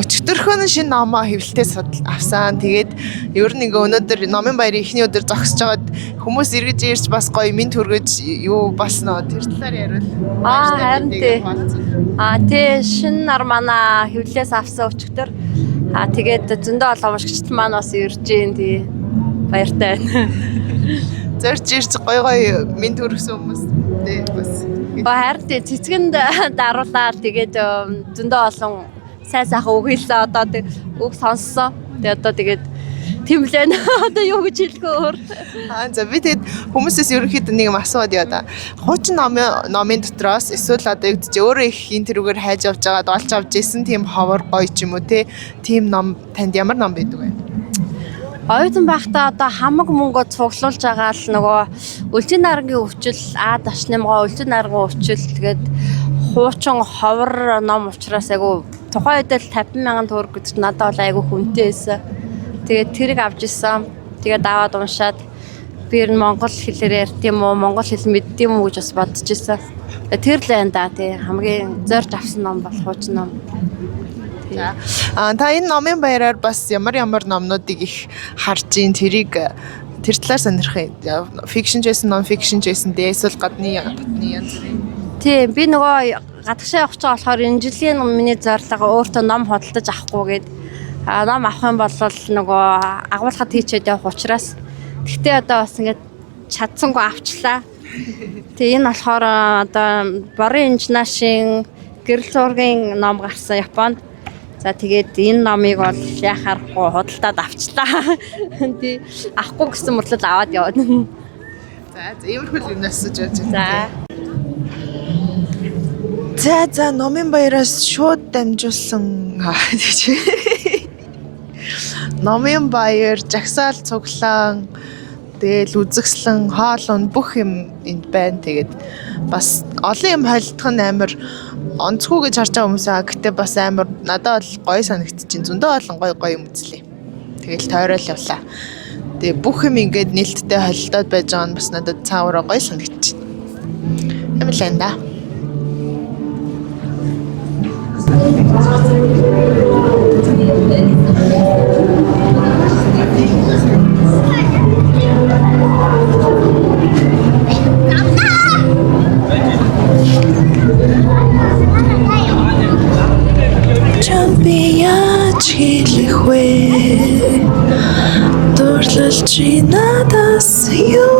Өчигдөрхөн шинэ номоо хэвлэлтээс авсан. Тэгээд ер нь ингээ өнөөдөр номын баярын эхний өдөр зогсож байгаад хүмүүс эргэж ирж бас гоё минь төргөж юу болсноо тэр талаар яриул. Харин тий. Тий шинэ нар манай хэвлэлээс авсан өчигдөр. Тэгээд зөндөө олон уншигчд маань бас ирж гин тий. Баяртай байна. Зорж ирж гоё минь төргсөн хүмүүс тий бас. Харин тий цэцгэнд даруулаад тэгээд зөндөө олон сайн сайхан үг хэлсэн одоо үг сонссон. Тэгээд одоо тэгээд тэмлэн одоо юу гэж хэлэхгүй өөр. За би тэгээд хүмүүсээс ерөнхийдөө нэг юм асууад яа да. Хуучин номын дотроос эсвэл одоо юу гэж өөрөө их интервьюгээр хайж авч байгаад олж авч исэн тийм ховор гоё ч юм уу те. Тийм ном танд ямар ном байдаг вэ? Оюутан байхдаа одоо хамаг мөнгө цуглуулж байгаа л нөгөө Үлжин наргийн өвчл дашнымгоо Үлжин наргийн өвчл тэгээд хуучин ховор ном учраас айгу тухайн үед л 50,000 төгрөг гэж надад бол айгу хүнтэй байсан. Тэгээд тэрийг авч исэн. Тэгээд аваад уншаад би ер нь монгол хэлээр ярьд юм уу, монгол хэл мэдд юм уу гэж бас бодож исэн. Тэр л энэ да тий хамгийн зорж авсан ном бол хуучин ном. Та энэ номын баяраар бас ямар номнуудыг их харж ийн тэрийг тэр талаар сонирх юм. Фикшн жисэн, нон фикшн жисэн дээ эсвэл гадны батны янз бүрийн. Тийм би нөгөө гадагшаа явах гэж болохоор энэ жилийн миний зорилго өөртөө ном худалдаж авахгүй гээд ном авах юм бол нөгөө агуулгад хийчээд явах учраас гэхдээ одоо бас ингээд чадсангүй авчлаа. Тэгээ энэ болохоор одоо Борын инженашийн гэрэл зургийн ном гарсан Японд. За тэгээд энэ номыг бол яхаарахгүй худалдаад авчлаа. Тий авахгүй гэсэн мөрлөл аваад яваад. За иймэрхүү юм насаж байж байна. За номын баяраас шууд дамжуулсан номын баяр, жагсаал цуглаан, тэгэл үзэгслэн, хоолн бүх юм энд байна. Тэгээд бас олон юм холдох нь амар онцгүй гэж харж байгаа хүмүүс аа. Гэтэ бас амар надад бол гоё санагдчихээн. Зөндөө олон гоё юм үзлээ. Тэгэл тойрол явлаа. Тэгээ бүх юм ингээд нээлттэй холдоод байж байгаа нь бас надад цаавараа гоё санагдчихээн. Амилаа да. Дурлал чи надаас юу